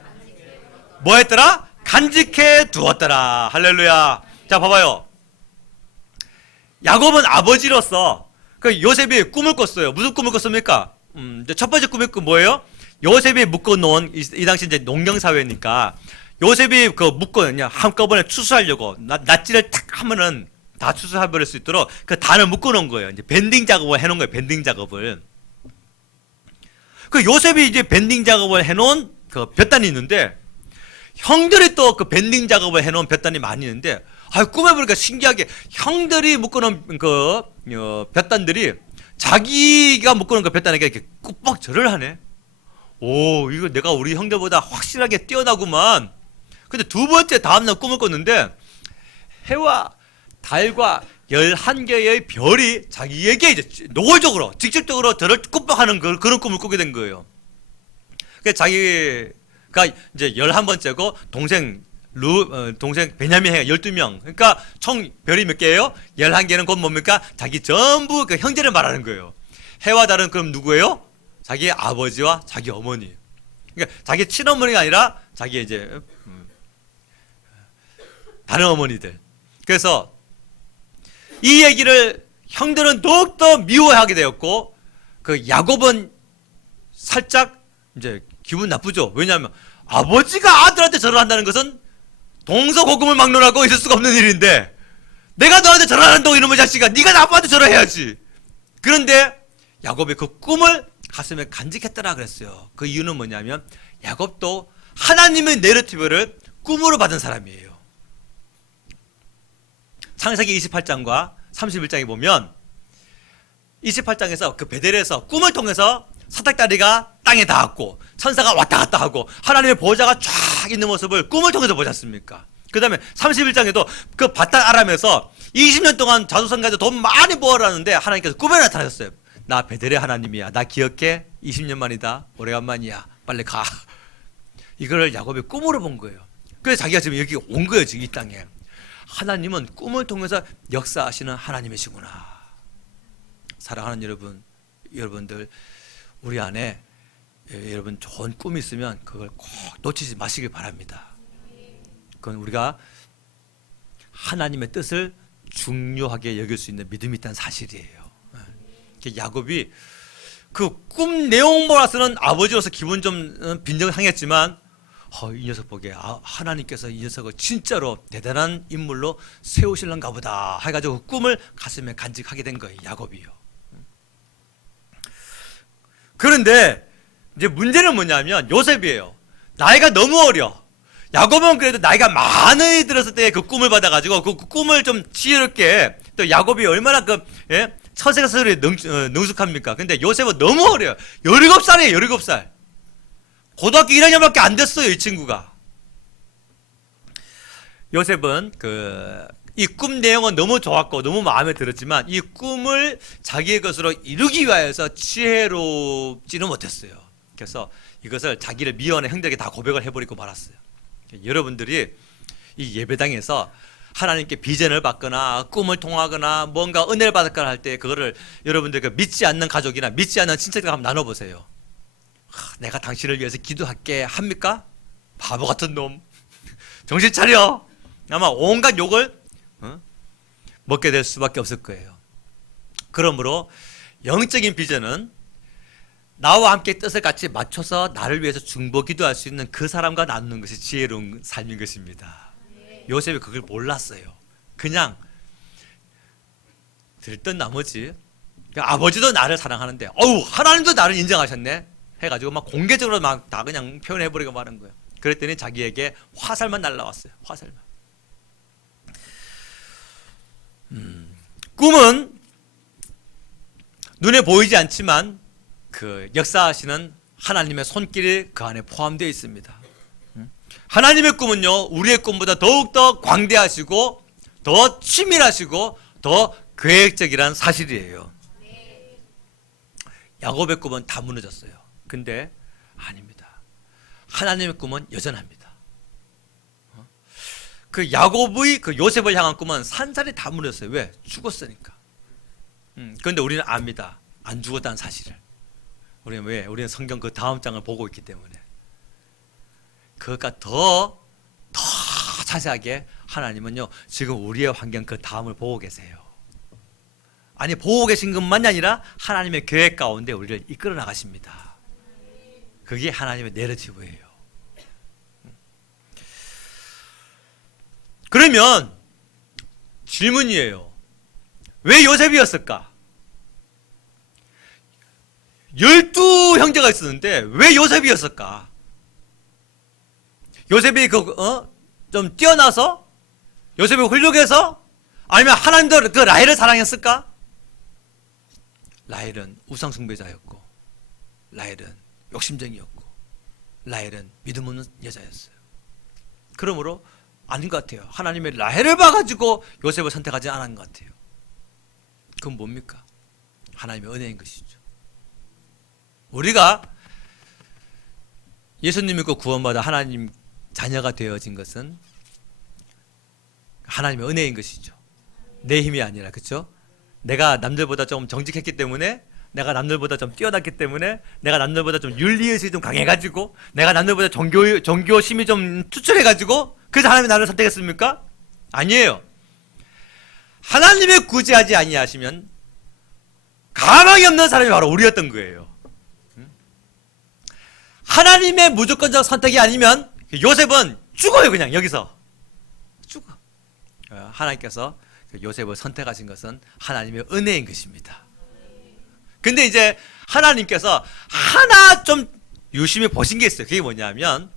뭐 했더라? 간직해 두었더라. 할렐루야. 자, 봐봐요. 야곱은 아버지로서 그 요셉이 꿈을 꿨어요. 무슨 꿈을 꿨습니까? 첫 번째 꿈이 뭐예요? 요셉이 묶어놓은, 이 당시 이제 농경사회니까 요셉이 그 묶어놓냐 한꺼번에 추수하려고 낫지를 탁 하면은 다 추수해버릴 수 있도록 그 단을 묶어놓은 거예요. 이제 밴딩 작업을 해놓은 거예요. 밴딩 작업을. 그 요셉이 이제 밴딩 작업을 해놓은 그 볕단이 있는데 형들이 또 그 밴딩 작업을 해놓은 볕단이 많이 있는데 꿈에 보니까 신기하게 형들이 묶어놓은 그 볕단들이 자기가 묶어놓은 그 볕단에게 이렇게 꾹뻑 절을 하네. 오, 이거 내가 우리 형들보다 확실하게 뛰어나구만. 근데 두 번째 다음날 꿈을 꿨는데 해와 달과 11개의 별이 자기에게 이제 노골적으로 직접적으로 저를 꾹뻑하는 그런 꿈을 꾸게 된 거예요. 그래서 자기가 이제 11번째고 동생 베냐민 해가 12명. 그러니까 총 별이 몇 개예요? 11개는 곧 뭡니까? 자기 전부 그 형제를 말하는 거예요. 해와 달은 그럼 누구예요? 자기의 아버지와 자기 어머니. 그러니까 자기 친어머니가 아니라 자기 이제 다른 어머니들. 그래서 이 얘기를 형들은 더욱더 미워하게 되었고 그 야곱은 살짝 이제 기분 나쁘죠. 왜냐하면 아버지가 아들한테 절을 한다는 것은 동서고금을 막론하고 있을 수가 없는 일인데 내가 너한테 절하는다고 이놈의 자식아, 네가 아빠한테 절해야지. 그런데 야곱이 그 꿈을 가슴에 간직했더라 그랬어요. 그 이유는 뭐냐면 야곱도 하나님의 내러티브를 꿈으로 받은 사람이에요. 창세기 28장과 31장에 보면 28장에서 그 베델에서 꿈을 통해서 사닥다리가 땅에 닿았고 천사가 왔다 갔다 하고 하나님의 보좌가 쫙 있는 모습을 꿈을 통해서 보지 않습니까? 그 다음에 31장에도 그 바단 아람에서 20년 동안 자소상 가지고 돈 많이 모으라는데 하나님께서 꿈에 나타나셨어요. 나 베델의 하나님이야. 나 기억해. 20년 만이다. 오래간만이야. 빨리 가. 이거를 야곱이 꿈으로 본 거예요. 그래서 자기가 지금 여기 온 거예요. 지금 이 땅에. 하나님은 꿈을 통해서 역사하시는 하나님이시구나. 사랑하는 여러분들 우리 안에 여러분 좋은 꿈이 있으면 그걸 꼭 놓치지 마시길 바랍니다. 그건 우리가 하나님의 뜻을 중요하게 여길 수 있는 믿음이 있다는 사실이에요. 야곱이 그 꿈 내용 몰아서는 아버지로서 기분 좀 빈정상했지만 이 녀석 보게 하나님께서 이 녀석을 진짜로 대단한 인물로 세우실런가 보다 해가지고 그 꿈을 가슴에 간직하게 된 거예요. 야곱이요. 그런데 이제 문제는 뭐냐면 요셉이에요. 나이가 너무 어려. 야곱은 그래도 나이가 많이 들었을 때 그 꿈을 받아가지고 그 꿈을 좀 지혜롭게, 또 야곱이 얼마나 처세술에 능숙합니까? 근데 요셉은 너무 어려요. 17살이에요. 17살. 고등학교 1학년밖에 안 됐어요. 이 친구가. 요셉은 이 꿈 내용은 너무 좋았고 너무 마음에 들었지만 이 꿈을 자기의 것으로 이루기 위하여서 지혜롭지는 못했어요. 그래서 이것을 자기를 미워하는 형들에게 다 고백을 해버리고 말았어요. 여러분들이 이 예배당에서 하나님께 비전을 받거나 꿈을 통하거나 뭔가 은혜를 받거나 할 때 그거를 여러분들 믿지 않는 가족이나 믿지 않는 친척들 한번 나눠보세요. 내가 당신을 위해서 기도할게 합니까? 바보 같은 놈. 정신 차려. 아마 온갖 욕을 먹게 될 수밖에 없을 거예요. 그러므로 영적인 비전은 나와 함께 뜻을 같이 맞춰서 나를 위해서 중보 기도할 수 있는 그 사람과 나누는 것이 지혜로운 삶인 것입니다. 요셉이 그걸 몰랐어요. 그냥 들뜬 나머지 아버지도 나를 사랑하는데 하나님도 나를 인정하셨네 해가지고 막 공개적으로 막 다 그냥 표현해버리고 마는 거예요. 그랬더니 자기에게 화살만 날라왔어요. 화살만. 꿈은 눈에 보이지 않지만 그 역사하시는 하나님의 손길이 그 안에 포함되어 있습니다. 하나님의 꿈은요, 우리의 꿈보다 더욱더 광대하시고 더 치밀하시고 더 계획적이란 사실이에요. 야곱의 꿈은 다 무너졌어요. 근데 아닙니다. 하나님의 꿈은 여전합니다. 그 야곱의 그 요셉을 향한 꿈은 산산이 다 무너졌어요. 왜? 죽었으니까. 그런데 우리는 압니다. 안 죽었다는 사실을. 우리는 왜? 우리는 성경 그 다음 장을 보고 있기 때문에. 그것과 더 자세하게 하나님은요, 지금 우리의 환경 그 다음을 보고 계세요. 아니, 보고 계신 것만이 아니라 하나님의 계획 가운데 우리를 이끌어 나가십니다. 그게 하나님의 내러티브예요. 그러면 질문이에요. 왜 요셉이었을까? 12형제가 있었는데 왜 요셉이었을까? 요셉이 좀 뛰어나서? 요셉이 훌륭해서? 아니면 하나님도 그 라헬을 사랑했을까? 라헬은 우상숭배자였고, 라헬은 욕심쟁이였고, 라헬은 믿음 없는 여자였어요. 그러므로 아닌 것 같아요. 하나님의 라헬을 봐가지고 요셉을 선택하지 않은 것 같아요. 그건 뭡니까? 하나님의 은혜인 것이죠. 우리가 예수님 믿고 구원받아 하나님 자녀가 되어진 것은 하나님의 은혜인 것이죠. 내 힘이 아니라, 그렇죠? 내가 남들보다 좀 정직했기 때문에, 내가 남들보다 좀 뛰어났기 때문에, 내가 남들보다 좀 윤리의식이 좀 강해가지고, 내가 남들보다 종교심이 좀 투철해가지고 그래서 하나님이 나를 선택했습니까? 아니에요. 하나님의 구제하지 아니하시면 가망이 없는 사람이 바로 우리였던 거예요. 하나님의 무조건적 선택이 아니면 요셉은 죽어요. 그냥 여기서 죽어. 하나님께서 요셉을 선택하신 것은 하나님의 은혜인 것입니다. 근데 이제 하나님께서 하나 좀 유심히 보신 게 있어요. 그게 뭐냐면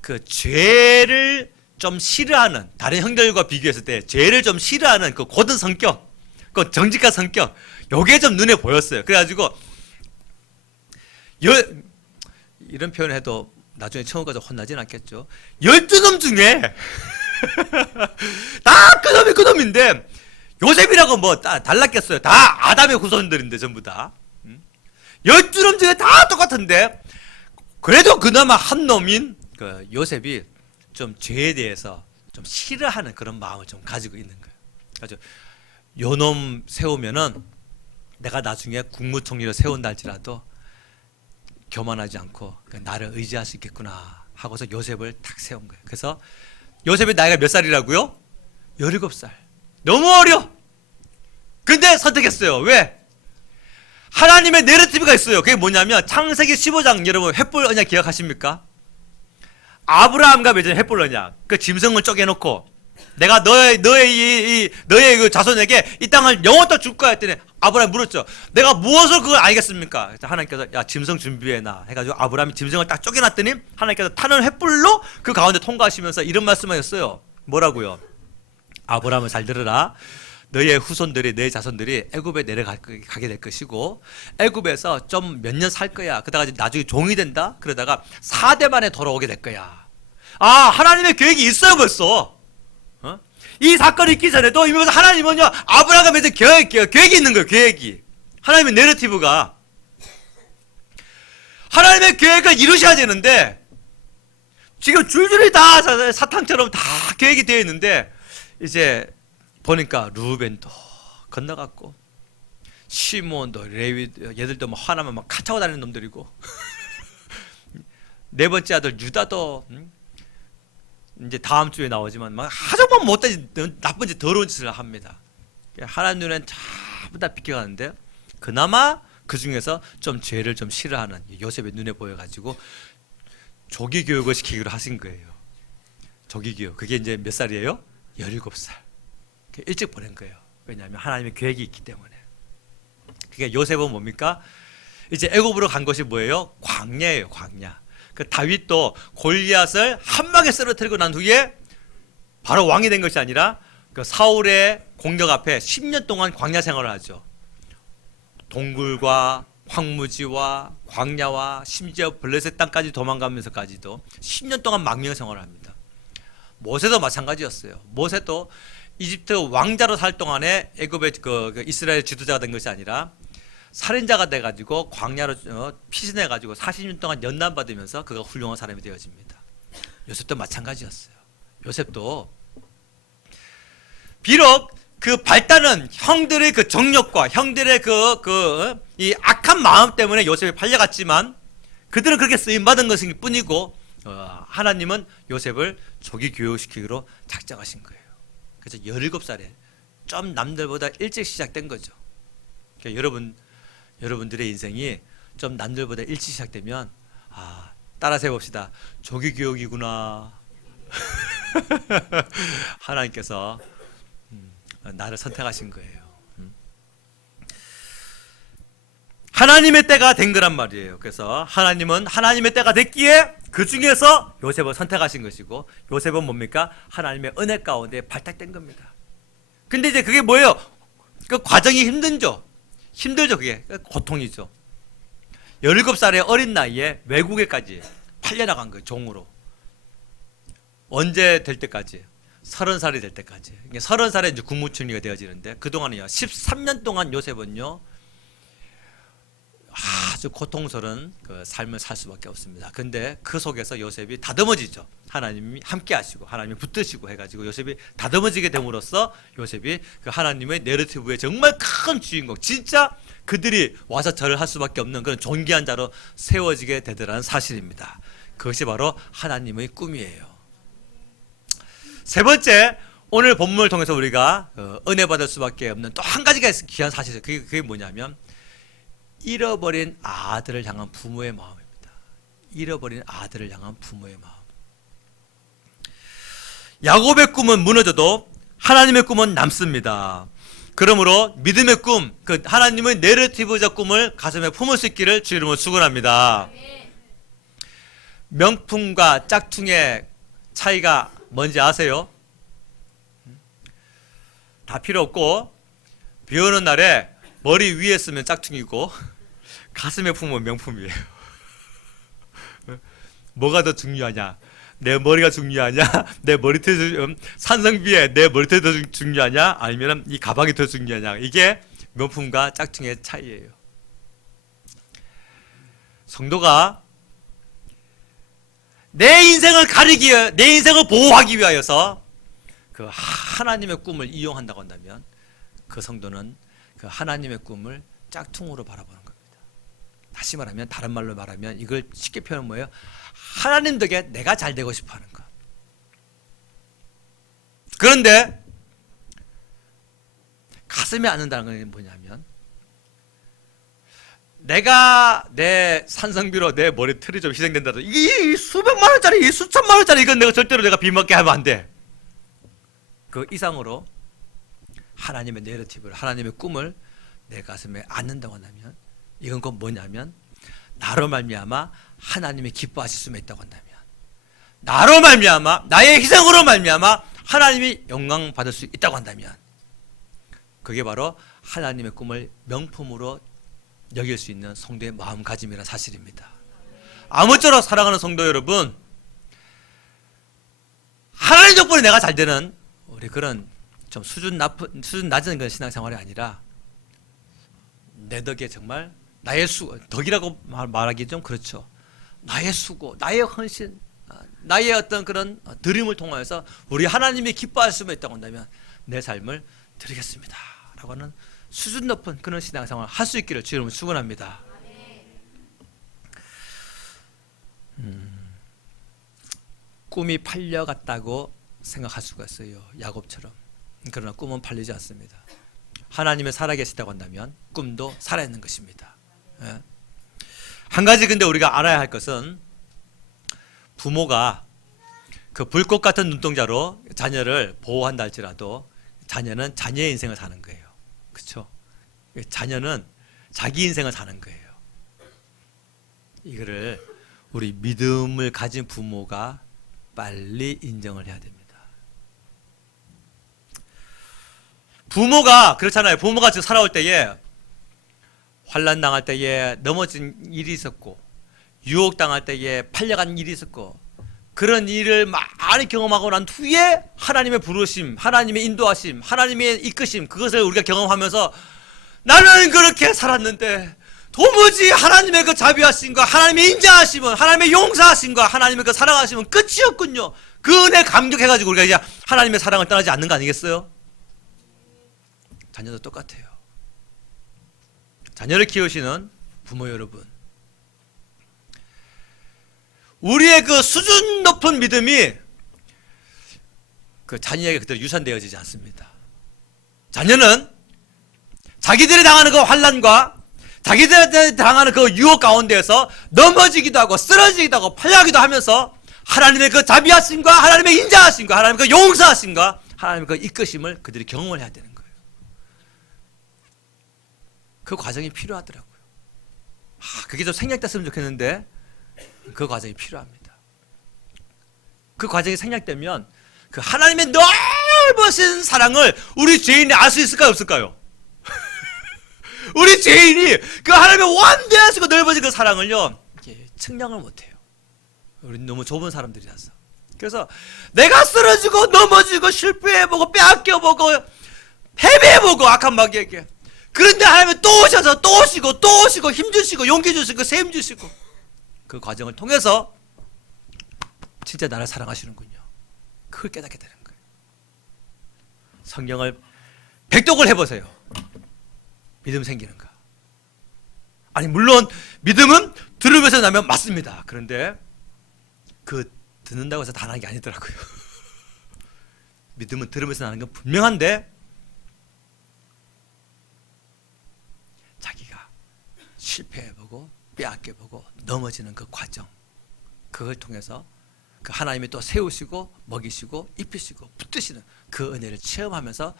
그 죄를 좀 싫어하는, 다른 형들과 비교했을 때 죄를 좀 싫어하는 그 고든 성격, 그 정직한 성격, 요게 좀 눈에 보였어요. 그래가지고 이런 표현을 해도 나중에 처음 가서 혼나진 않겠죠. 12놈 중에 다 그 놈인데 요셉이라고 뭐 달랐겠어요. 다 아담의 후손들인데 전부 다. 12놈 중에 다 똑같은데 그래도 그나마 한 놈인 그 요셉이 좀 죄에 대해서 좀 싫어하는 그런 마음을 좀 가지고 있는 거예요. 그래서 요놈 세우면은 내가 나중에 국무총리로 세운다 할지라도 교만하지 않고 나를 의지할 수 있겠구나 하고서 요셉을 탁 세운 거예요. 그래서 요셉의 나이가 몇 살이라고요? 17살. 너무 어려. 근데 선택했어요. 왜? 하나님의 내러티브가 있어요. 그게 뭐냐면 창세기 15장 여러분 횃불 언약 기억하십니까? 아브라함과 맺은 횃불 언약. 그 짐승을 쪼개놓고 내가 너의 그 자손에게 이 땅을 영원토록 줄 거야 했더니 아브라함이 물었죠. 내가 무엇을 그걸 알겠습니까? 그래서 하나님께서 야 짐승 준비해놔 해가지고 아브라함이 짐승을 딱 쪼개놨더니 하나님께서 타는 횃불로 그 가운데 통과하시면서 이런 말씀하셨어요. 뭐라고요? 아브라함을 잘 들으라. 너의 후손들이 너의 자손들이 애굽에 내려가게 될 것이고 애굽에서 좀 몇 년 살 거야. 그러다가 나중에 종이 된다. 그러다가 4대 만에 돌아오게 될 거야. 아 하나님의 계획이 있어요 벌써. 이 사건이 있기 전에도 이미 하나님은요 아브라함과 맺은 계획이 있는 거예요. 계획이. 하나님의 내러티브가 하나님의 계획을 이루셔야 되는데 지금 줄줄이 다 사탕처럼 다 계획이 되어 있는데 이제 보니까 루벤도 건너갔고 시몬도 레위 얘들도 뭐 하나만 막 카차고 다니는 놈들이고 네 번째 아들 유다도 이제 다음 주에 나오지만 막 하정만 못된 나쁜 짓 더러운 짓을 합니다. 하나님 눈엔 전부 다 비켜가는데 그나마 그 중에서 좀 죄를 좀 싫어하는 요셉의 눈에 보여가지고 조기 교육을 시키기로 하신 거예요. 조기 교육. 그게 이제 몇 살이에요? 17살. 일찍 보낸 거예요. 왜냐하면 하나님의 계획이 있기 때문에. 그게 요셉은 뭡니까? 이제 애굽으로 간 것이 뭐예요? 광야예요. 광야. 그 다윗도 골리앗을 한 방에 쓰러뜨리고 난 후에 바로 왕이 된 것이 아니라 그 사울의 공격 앞에 10년 동안 광야 생활을 하죠. 동굴과 황무지와 광야와 심지어 블레셋 땅까지 도망가면서까지도 10년 동안 망명 생활을 합니다. 모세도 마찬가지였어요. 모세도 이집트 왕자로 살 동안에 애굽의 그 이스라엘 지도자가 된 것이 아니라 살인자가 돼가지고 광야로 피신해가지고 40년 동안 연단 받으면서 그가 훌륭한 사람이 되어집니다. 요셉도 마찬가지였어요. 요셉도 비록 그 발단은 형들의 그 정욕과 형들의 이 악한 마음 때문에 요셉이 팔려갔지만 그들은 그렇게 쓰임 받은 것일 뿐이고 하나님은 요셉을 조기 교육시키기로 작정하신 거예요. 그래서 17살에 좀 남들보다 일찍 시작된 거죠. 그러니까 여러분들의 인생이 좀 남들보다 일찍 시작되면 따라서 해봅시다. 조기 교육이구나. 하나님께서 나를 선택하신 거예요. 하나님의 때가 된 거란 말이에요. 그래서 하나님은 하나님의 때가 됐기에 그 중에서 요셉을 선택하신 것이고 요셉은 뭡니까? 하나님의 은혜 가운데 발탁된 겁니다. 근데 이제 그게 뭐예요? 그 과정이 힘들죠. 그게 고통이죠. 17살의 어린 나이에 외국에까지 팔려나간 거예요. 종으로. 언제 될 때까지? 30살이 될 때까지. 30살에 이제 국무총리가 되어지는데 그동안은요 13년 동안 요셉은요 아주 고통스러운 그 삶을 살 수밖에 없습니다. 근데 그 속에서 요셉이 다듬어지죠. 하나님이 함께 하시고 하나님이 붙드시고 해가지고 요셉이 다듬어지게 됨으로써 요셉이 그 하나님의 내러티브의 정말 큰 주인공, 진짜 그들이 와서 절을 할 수밖에 없는 그런 존귀한 자로 세워지게 되더라는 사실입니다. 그것이 바로 하나님의 꿈이에요. 세 번째, 오늘 본문을 통해서 우리가 은혜 받을 수밖에 없는 또 한 가지가 귀한 사실이에요. 그게 뭐냐면 잃어버린 아들을 향한 부모의 마음입니다. 잃어버린 아들을 향한 부모의 마음. 야곱의 꿈은 무너져도 하나님의 꿈은 남습니다. 그러므로 믿음의 꿈, 그 하나님의 내러티브적 꿈을 가슴에 품을 수 있기를 주 이름으로 축원합니다. 명품과 짝퉁의 차이가 뭔지 아세요? 다 필요 없고 비 오는 날에 머리 위에 쓰면 짝퉁이고 가슴에 품으면 명품이에요. 뭐가 더 중요하냐? 내 머리가 중요하냐? 내 머리털이 산성비에 내 머리털이 더 중요하냐? 아니면 이 가방이 더 중요하냐? 이게 명품과 짝퉁의 차이예요. 성도가 내 인생을 가리기 위해, 내 인생을 보호하기 위하여서 그 하나님의 꿈을 이용한다고 한다면 그 성도는 그 하나님의 꿈을 짝퉁으로 바라보는 겁니다. 다시 말하면, 다른 말로 말하면 이걸 쉽게 표현하면 뭐예요? 하나님 덕에 내가 잘 되고 싶어 하는 것. 그런데 가슴에 안는다는 건 뭐냐면, 내가 내 산성비로 내 머리털이 좀 희생된다도 이 수백만 원짜리, 이 수천만 원짜리 이건 내가 절대로 내가 빚먹게 하면 안 돼. 그 이상으로 하나님의 내러티브를, 하나님의 꿈을 내 가슴에 안는다고 한다면, 이건 곧 뭐냐면, 나로 말미암아 하나님이 기뻐하실 수만 있다고 한다면, 나로 말미암아, 나의 희생으로 말미암아 하나님이 영광 받을 수 있다고 한다면, 그게 바로 하나님의 꿈을 명품으로 여길 수 있는 성도의 마음가짐이라는 사실입니다. 아무쪼록 사랑하는 성도 여러분, 하나님 덕분에 내가 잘 되는 우리 그런 좀 수준 낮은 그런 신앙생활이 아니라, 내 덕에 정말 나의 덕이라고 말하기 좀 그렇죠. 나의 수고, 나의 헌신, 나의 어떤 그런 드림을 통하여서 우리 하나님이 기뻐할 수만 있다고 한다면 내 삶을 드리겠습니다 라고 하는 수준 높은 그런 신앙생활을 할 수 있기를 주님을 축원합니다. 꿈이 팔려갔다고 생각할 수가 있어요, 야곱처럼. 그러나 꿈은 팔리지 않습니다. 하나님이 살아계시다고 한다면 꿈도 살아있는 것입니다. 예. 한 가지 근데 우리가 알아야 할 것은, 부모가 그 불꽃 같은 눈동자로 자녀를 보호한다 할지라도 자녀는 자녀의 인생을 사는 거예요. 그렇죠? 자녀는 자기 인생을 사는 거예요. 이거를 우리 믿음을 가진 부모가 빨리 인정을 해야 됩니다. 부모가 그렇잖아요. 부모가 지금 살아올 때에 환난 당할 때에 넘어진 일이 있었고, 유혹당할 때에 팔려간 일이 있었고, 그런 일을 많이 경험하고 난 후에 하나님의 부르심, 하나님의 인도하심, 하나님의 이끄심, 그것을 우리가 경험하면서 나는 그렇게 살았는데 도무지 하나님의 그 자비하심과 하나님의 인자하심은, 하나님의 용서하심과 하나님의 그 사랑하심은 끝이 없군요. 그 은혜 감격해가지고 우리가 이제 하나님의 사랑을 떠나지 않는 거 아니겠어요? 자녀도 똑같아요. 자녀를 키우시는 부모 여러분, 우리의 그 수준 높은 믿음이 그 자녀에게 그대로 유산되어지지 않습니다. 자녀는 자기들이 당하는 그 환난과 자기들이 당하는 그 유혹 가운데에서 넘어지기도 하고 쓰러지기도 하고 팔려가기도 하면서 하나님의 그 자비하심과 하나님의 인자하심과 하나님의 그 용서하심과 하나님의 그 이끄심을 그들이 경험을 해야 되는 거예요. 그 과정이 필요하더라고요. 그게 좀 생략됐으면 좋겠는데 그 과정이 필요합니다. 그 과정이 생략되면 그 하나님의 넓으신 사랑을 우리 죄인이 알 수 있을까요, 없을까요? 우리 죄인이 그 하나님의 완대하시고 넓어진 그 사랑을요, 측량을 못해요. 우리 너무 좁은 사람들이라서. 그래서 내가 쓰러지고 넘어지고 실패해보고 빼앗겨보고 패배해보고 악한 마귀에게, 그런데 하나님은 또 오셔서 또 오시고 또 오시고 힘주시고 용기 주시고 세임 주시고, 그 과정을 통해서 진짜 나를 사랑하시는군요, 그걸 깨닫게 되는 거예요. 성경을 백독을 해보세요. 믿음 생기는가? 아니, 물론 믿음은 들으면서 나면 맞습니다. 그런데 그 듣는다고 해서 다 나는 게 아니더라고요. 믿음은 들으면서 나는 건 분명한데, 자기가 실패해보고 빼앗겨보고 넘어지는 그 과정, 그걸 통해서 그 하나님이 또 세우시고 먹이시고 입히시고 붙드시는 그 은혜를 체험하면서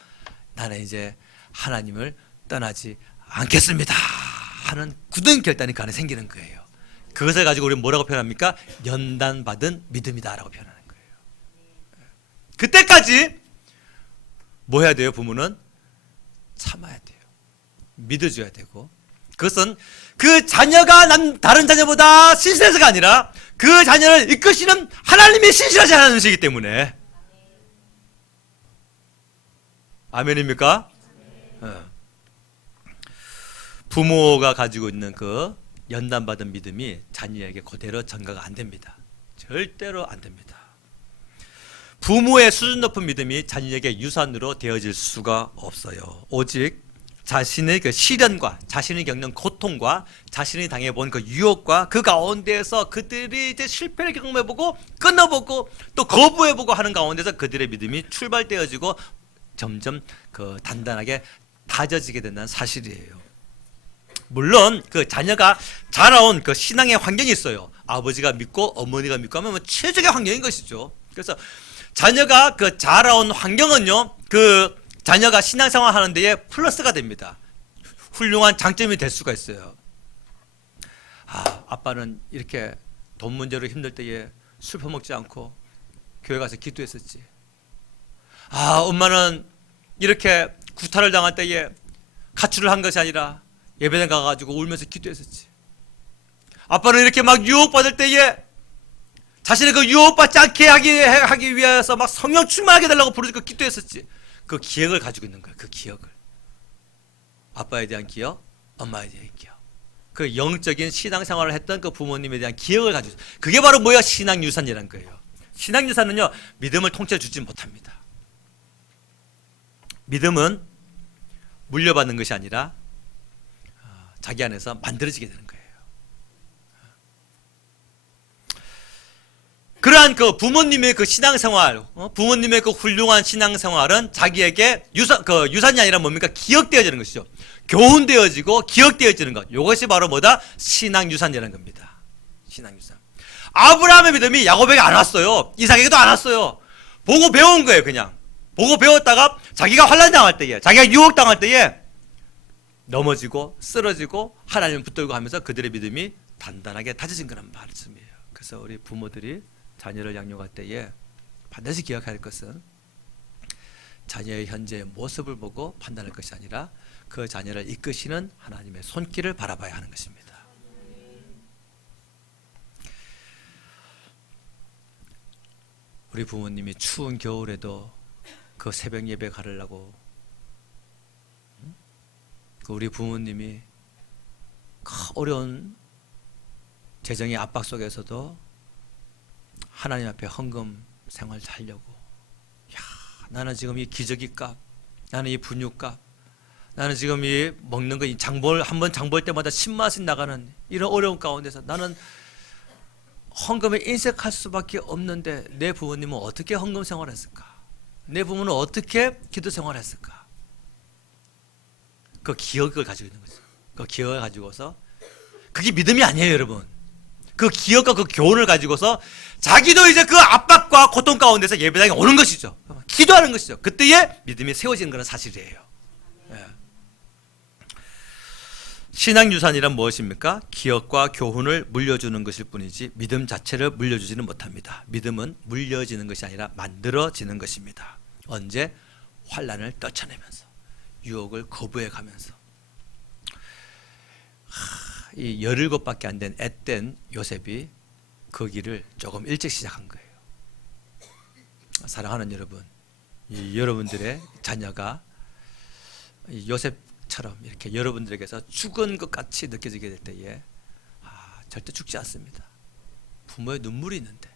나는 이제 하나님을 떠나지 않겠습니다 하는 굳은 결단이 그 안에 생기는 거예요. 그것을 가지고 우리는 뭐라고 표현합니까? 연단받은 믿음이다 라고 표현하는 거예요. 그때까지 뭐 해야 돼요? 부모는 참아야 돼요. 믿어줘야 되고, 그것은 그 자녀가 다른 자녀보다 신세서가 아니라 그 자녀를 이끄시는 하나님이 신실하지 않으시기 때문에. 아멘입니까? 부모가 가지고 있는 그 연단받은 믿음이 자녀에게 그대로 전가가 안 됩니다. 절대로 안 됩니다. 부모의 수준 높은 믿음이 자녀에게 유산으로 되어질 수가 없어요. 오직 자신의 그 시련과 자신이 겪는 고통과 자신이 당해본 그 유혹과 그 가운데에서 그들이 이제 실패를 경험해보고 끊어보고 또 거부해보고 하는 가운데서 그들의 믿음이 출발되어지고 점점 그 단단하게 다져지게 된다는 사실이에요. 물론 그 자녀가 자라온 그 신앙의 환경이 있어요. 아버지가 믿고 어머니가 믿고 하면 최적의 환경인 것이죠. 그래서 자녀가 그 자라온 환경은요, 그 자녀가 신앙생활 하는 데에 플러스가 됩니다. 훌륭한 장점이 될 수가 있어요. 아빠는 이렇게 돈 문제로 힘들 때에 술 퍼먹지 않고 교회 가서 기도했었지. 엄마는 이렇게 구타를 당할 때에 가출을 한 것이 아니라 예배당 가가지고 울면서 기도했었지. 아빠는 이렇게 막 유혹받을 때에 자신의 그 유혹받지 않게 하기 위해서 막 성령 충만하게 달라고 부르짖고 기도했었지. 그 기억을 가지고 있는 거예요. 그 기억을. 아빠에 대한 기억, 엄마에 대한 기억. 그 영적인 신앙생활을 했던 그 부모님에 대한 기억을 가지고 있어요. 그게 바로 뭐야? 신앙유산이라는 거예요. 신앙유산은요, 믿음을 통째로 주지 못합니다. 믿음은 물려받는 것이 아니라 자기 안에서 만들어지게 되는 거예요. 그러한 그 부모님의 그 신앙생활, 부모님의 그 훌륭한 신앙생활은 자기에게 유산이 아니라 뭡니까? 기억되어지는 것이죠. 교훈되어지고 기억되어지는 것. 이것이 바로 뭐다? 신앙유산이라는 겁니다. 신앙유산. 아브라함의 믿음이 야곱에게 안 왔어요. 이삭에게도 안 왔어요. 보고 배운 거예요, 그냥. 보고 배웠다가 자기가 환난당할 때에, 자기가 유혹당할 때에 넘어지고 쓰러지고 하나님을 붙들고 하면서 그들의 믿음이 단단하게 다져진 거란 말씀이에요. 그래서 우리 부모들이 자녀를 양육할 때에 반드시 기억해야 할 것은 자녀의 현재의 모습을 보고 판단할 것이 아니라 그 자녀를 이끄시는 하나님의 손길을 바라봐야 하는 것입니다. 우리 부모님이 추운 겨울에도 그 새벽 예배 가르려고, 우리 부모님이 어려운 재정의 압박 속에서도 하나님 앞에 헌금 생활 하려고, 나는 지금 이 기저귀 값, 나는 이 분유 값, 나는 지금 이 먹는 거 한번 장 볼 때마다 10만원씩 나가는 이런 어려운 가운데서 나는 헌금에 인색할 수밖에 없는데 내 부모님은 어떻게 헌금 생활했을까? 내 부모는 어떻게 기도 생활했을까? 그 기억을 가지고 있는 거죠. 그 기억을 가지고서, 그게 믿음이 아니에요, 여러분. 그 기억과 그 교훈을 가지고서 자기도 이제 그 압박과 고통 가운데서 예배당에 오는 것이죠. 기도하는 것이죠. 그때에 믿음이 세워지는 것은 사실이에요. 예. 신앙유산이란 무엇입니까? 기억과 교훈을 물려주는 것일 뿐이지 믿음 자체를 물려주지는 못합니다. 믿음은 물려지는 것이 아니라 만들어지는 것입니다. 언제? 환난을 떨쳐내면서, 유혹을 거부해가면서. 이 17밖에 안 된 앳된 요셉이 그 길을 조금 일찍 시작한 거예요. 사랑하는 여러분, 여러분들의 자녀가 요셉처럼 이렇게 여러분들에게서 죽은 것 같이 느껴지게 될 때에 절대 죽지 않습니다. 부모의 눈물이 있는데,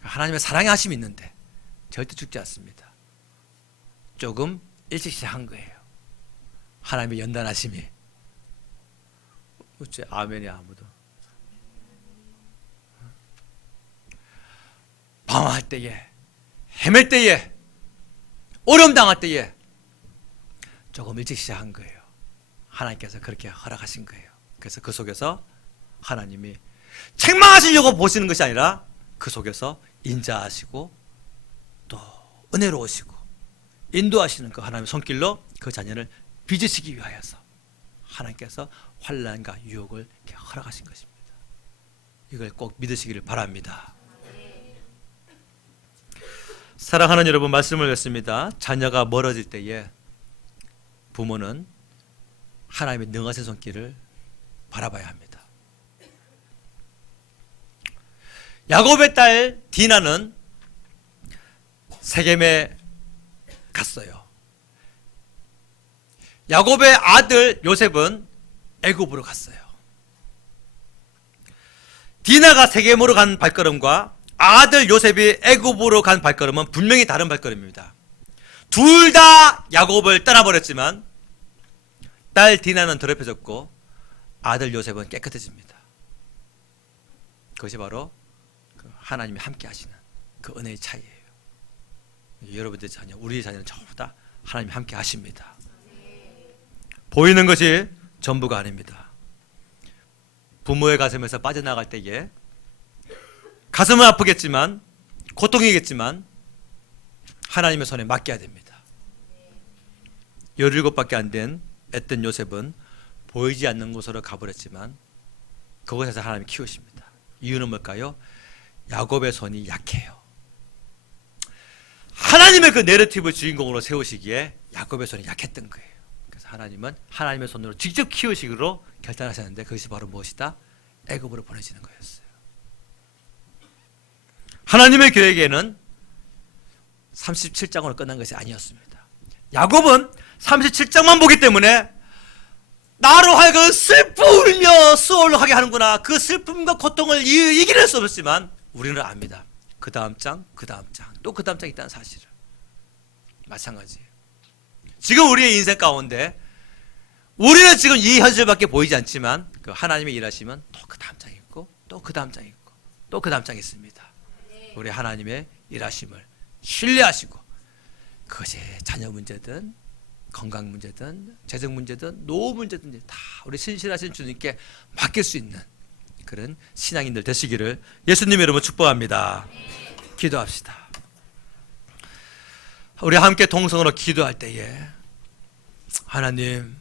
하나님의 사랑의 하심이 있는데 절대 죽지 않습니다. 조금 일찍 시작한 거예요. 하나님의 연단하심이. 어째 아멘이 아무도. 방황할 때에, 헤맬 때에, 어려움 당할 때에 조금 일찍 시작한 거예요. 하나님께서 그렇게 허락하신 거예요. 그래서 그 속에서 하나님이 책망하시려고 보시는 것이 아니라 그 속에서 인자하시고 또 은혜로우시고 인도하시는 그 하나님의 손길로 그 자녀를 빚으시기 위하여서 하나님께서 환난과 유혹을 이렇게 허락하신 것입니다. 이걸 꼭 믿으시기를 바랍니다. 사랑하는 여러분, 말씀을 듣습니다. 자녀가 멀어질 때에 부모는 하나님의 능하신 손길을 바라봐야 합니다. 야곱의 딸 디나는 세겜에 갔어요. 야곱의 아들 요셉은 애굽으로 갔어요. 디나가 세겜으로 간 발걸음과 아들 요셉이 애굽으로 간 발걸음은 분명히 다른 발걸음입니다. 둘 다 야곱을 떠나버렸지만 딸 디나는 더럽혀졌고 아들 요셉은 깨끗해집니다. 그것이 바로 하나님이 함께 하시는 그 은혜의 차이예요. 여러분들 자녀, 우리의 자녀는 전부 다 하나님이 함께 하십니다. 보이는 것이 전부가 아닙니다. 부모의 가슴에서 빠져나갈 때에 가슴은 아프겠지만, 고통이겠지만 하나님의 손에 맡겨야 됩니다. 17밖에 안 된 앳된 요셉은 보이지 않는 곳으로 가버렸지만 그곳에서 하나님이 키우십니다. 이유는 뭘까요? 야곱의 손이 약해요. 하나님의 그 내러티브 주인공으로 세우시기에 야곱의 손이 약했던 거예요. 그래서 하나님은 하나님의 손으로 직접 키우시기로 결단하셨는데 그것이 바로 무엇이다? 애굽으로 보내지는 거였어요. 하나님의 계획에는 37장으로 끝난 것이 아니었습니다. 야곱은 37장만 보기 때문에 나로 하여금 슬퍼 울며 수월하게 하는구나, 그 슬픔과 고통을 이겨낼 수 없었지만 우리는 압니다. 그 다음 장, 그 다음 장, 또 그 다음 장이 있다는 사실을. 마찬가지예요. 지금 우리의 인생 가운데 우리는 지금 이 현실밖에 보이지 않지만 그 하나님의 일하시면 또 그 다음 장이 있고 또 그 다음 장이 있고 또 그 다음 장이 있습니다. 우리 하나님의 일하심을 신뢰하시고, 그것이 자녀 문제든 건강 문제든 재정 문제든 노후 문제든 다 우리 신실하신 주님께 맡길 수 있는 그런 신앙인들 되시기를 예수님 이름으로 축복합니다. 기도합시다. 우리 함께 동성으로 기도할 때에 하나님,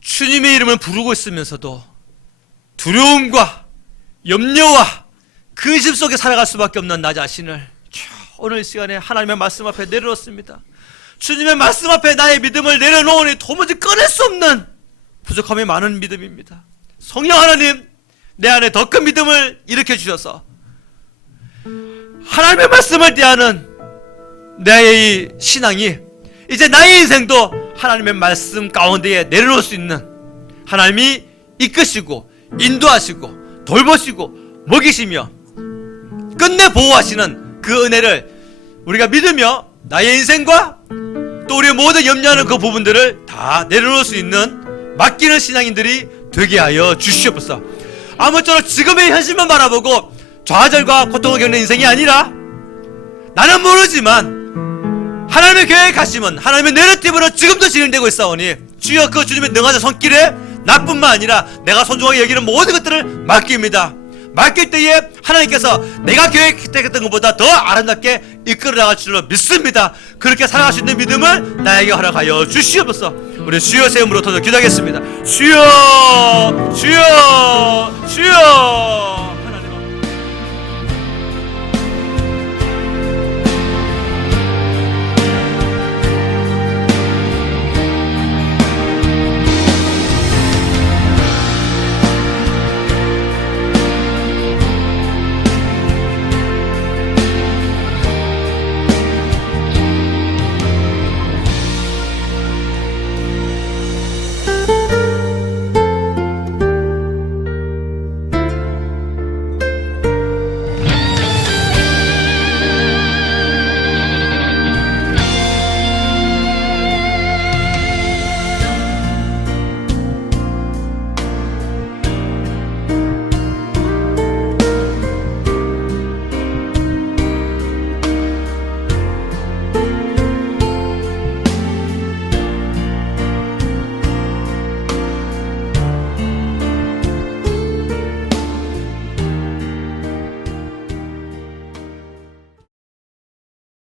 주님의 이름을 부르고 있으면서도 두려움과 염려와 근심 속에 살아갈 수밖에 없는 나 자신을 오늘 시간에 하나님의 말씀 앞에 내려놓습니다. 주님의 말씀 앞에 나의 믿음을 내려놓으니 도무지 꺼낼 수 없는 부족함이 많은 믿음입니다. 성령 하나님, 내 안에 더 큰 믿음을 일으켜 주셔서 하나님의 말씀을 대하는 나의 이 신앙이 이제 나의 인생도 하나님의 말씀 가운데에 내려놓을 수 있는, 하나님이 이끄시고 인도하시고 돌보시고 먹이시며 끝내 보호하시는 그 은혜를 우리가 믿으며 나의 인생과 또 우리의 모든 염려하는 그 부분들을 다 내려놓을 수 있는 맡기는 신앙인들이 되게 하여 주시옵소서. 아무쪼록 지금의 현실만 바라보고 좌절과 고통을 겪는 인생이 아니라, 나는 모르지만 하나님의 계획하심은 하나님의 내러티브로 지금도 진행되고 있사오니 주여 그 주님의 능하신 손길에 나뿐만 아니라 내가 소중하게 여기는 모든 것들을 맡깁니다. 맡길 때에 하나님께서 내가 계획했던 것보다 더 아름답게 이끌어 나갈 줄로 믿습니다. 그렇게 살아갈 수 있는 믿음을 나에게 허락하여 주시옵소서. 우리 주여 세 이름으로 기도하겠습니다. 주여, 주여.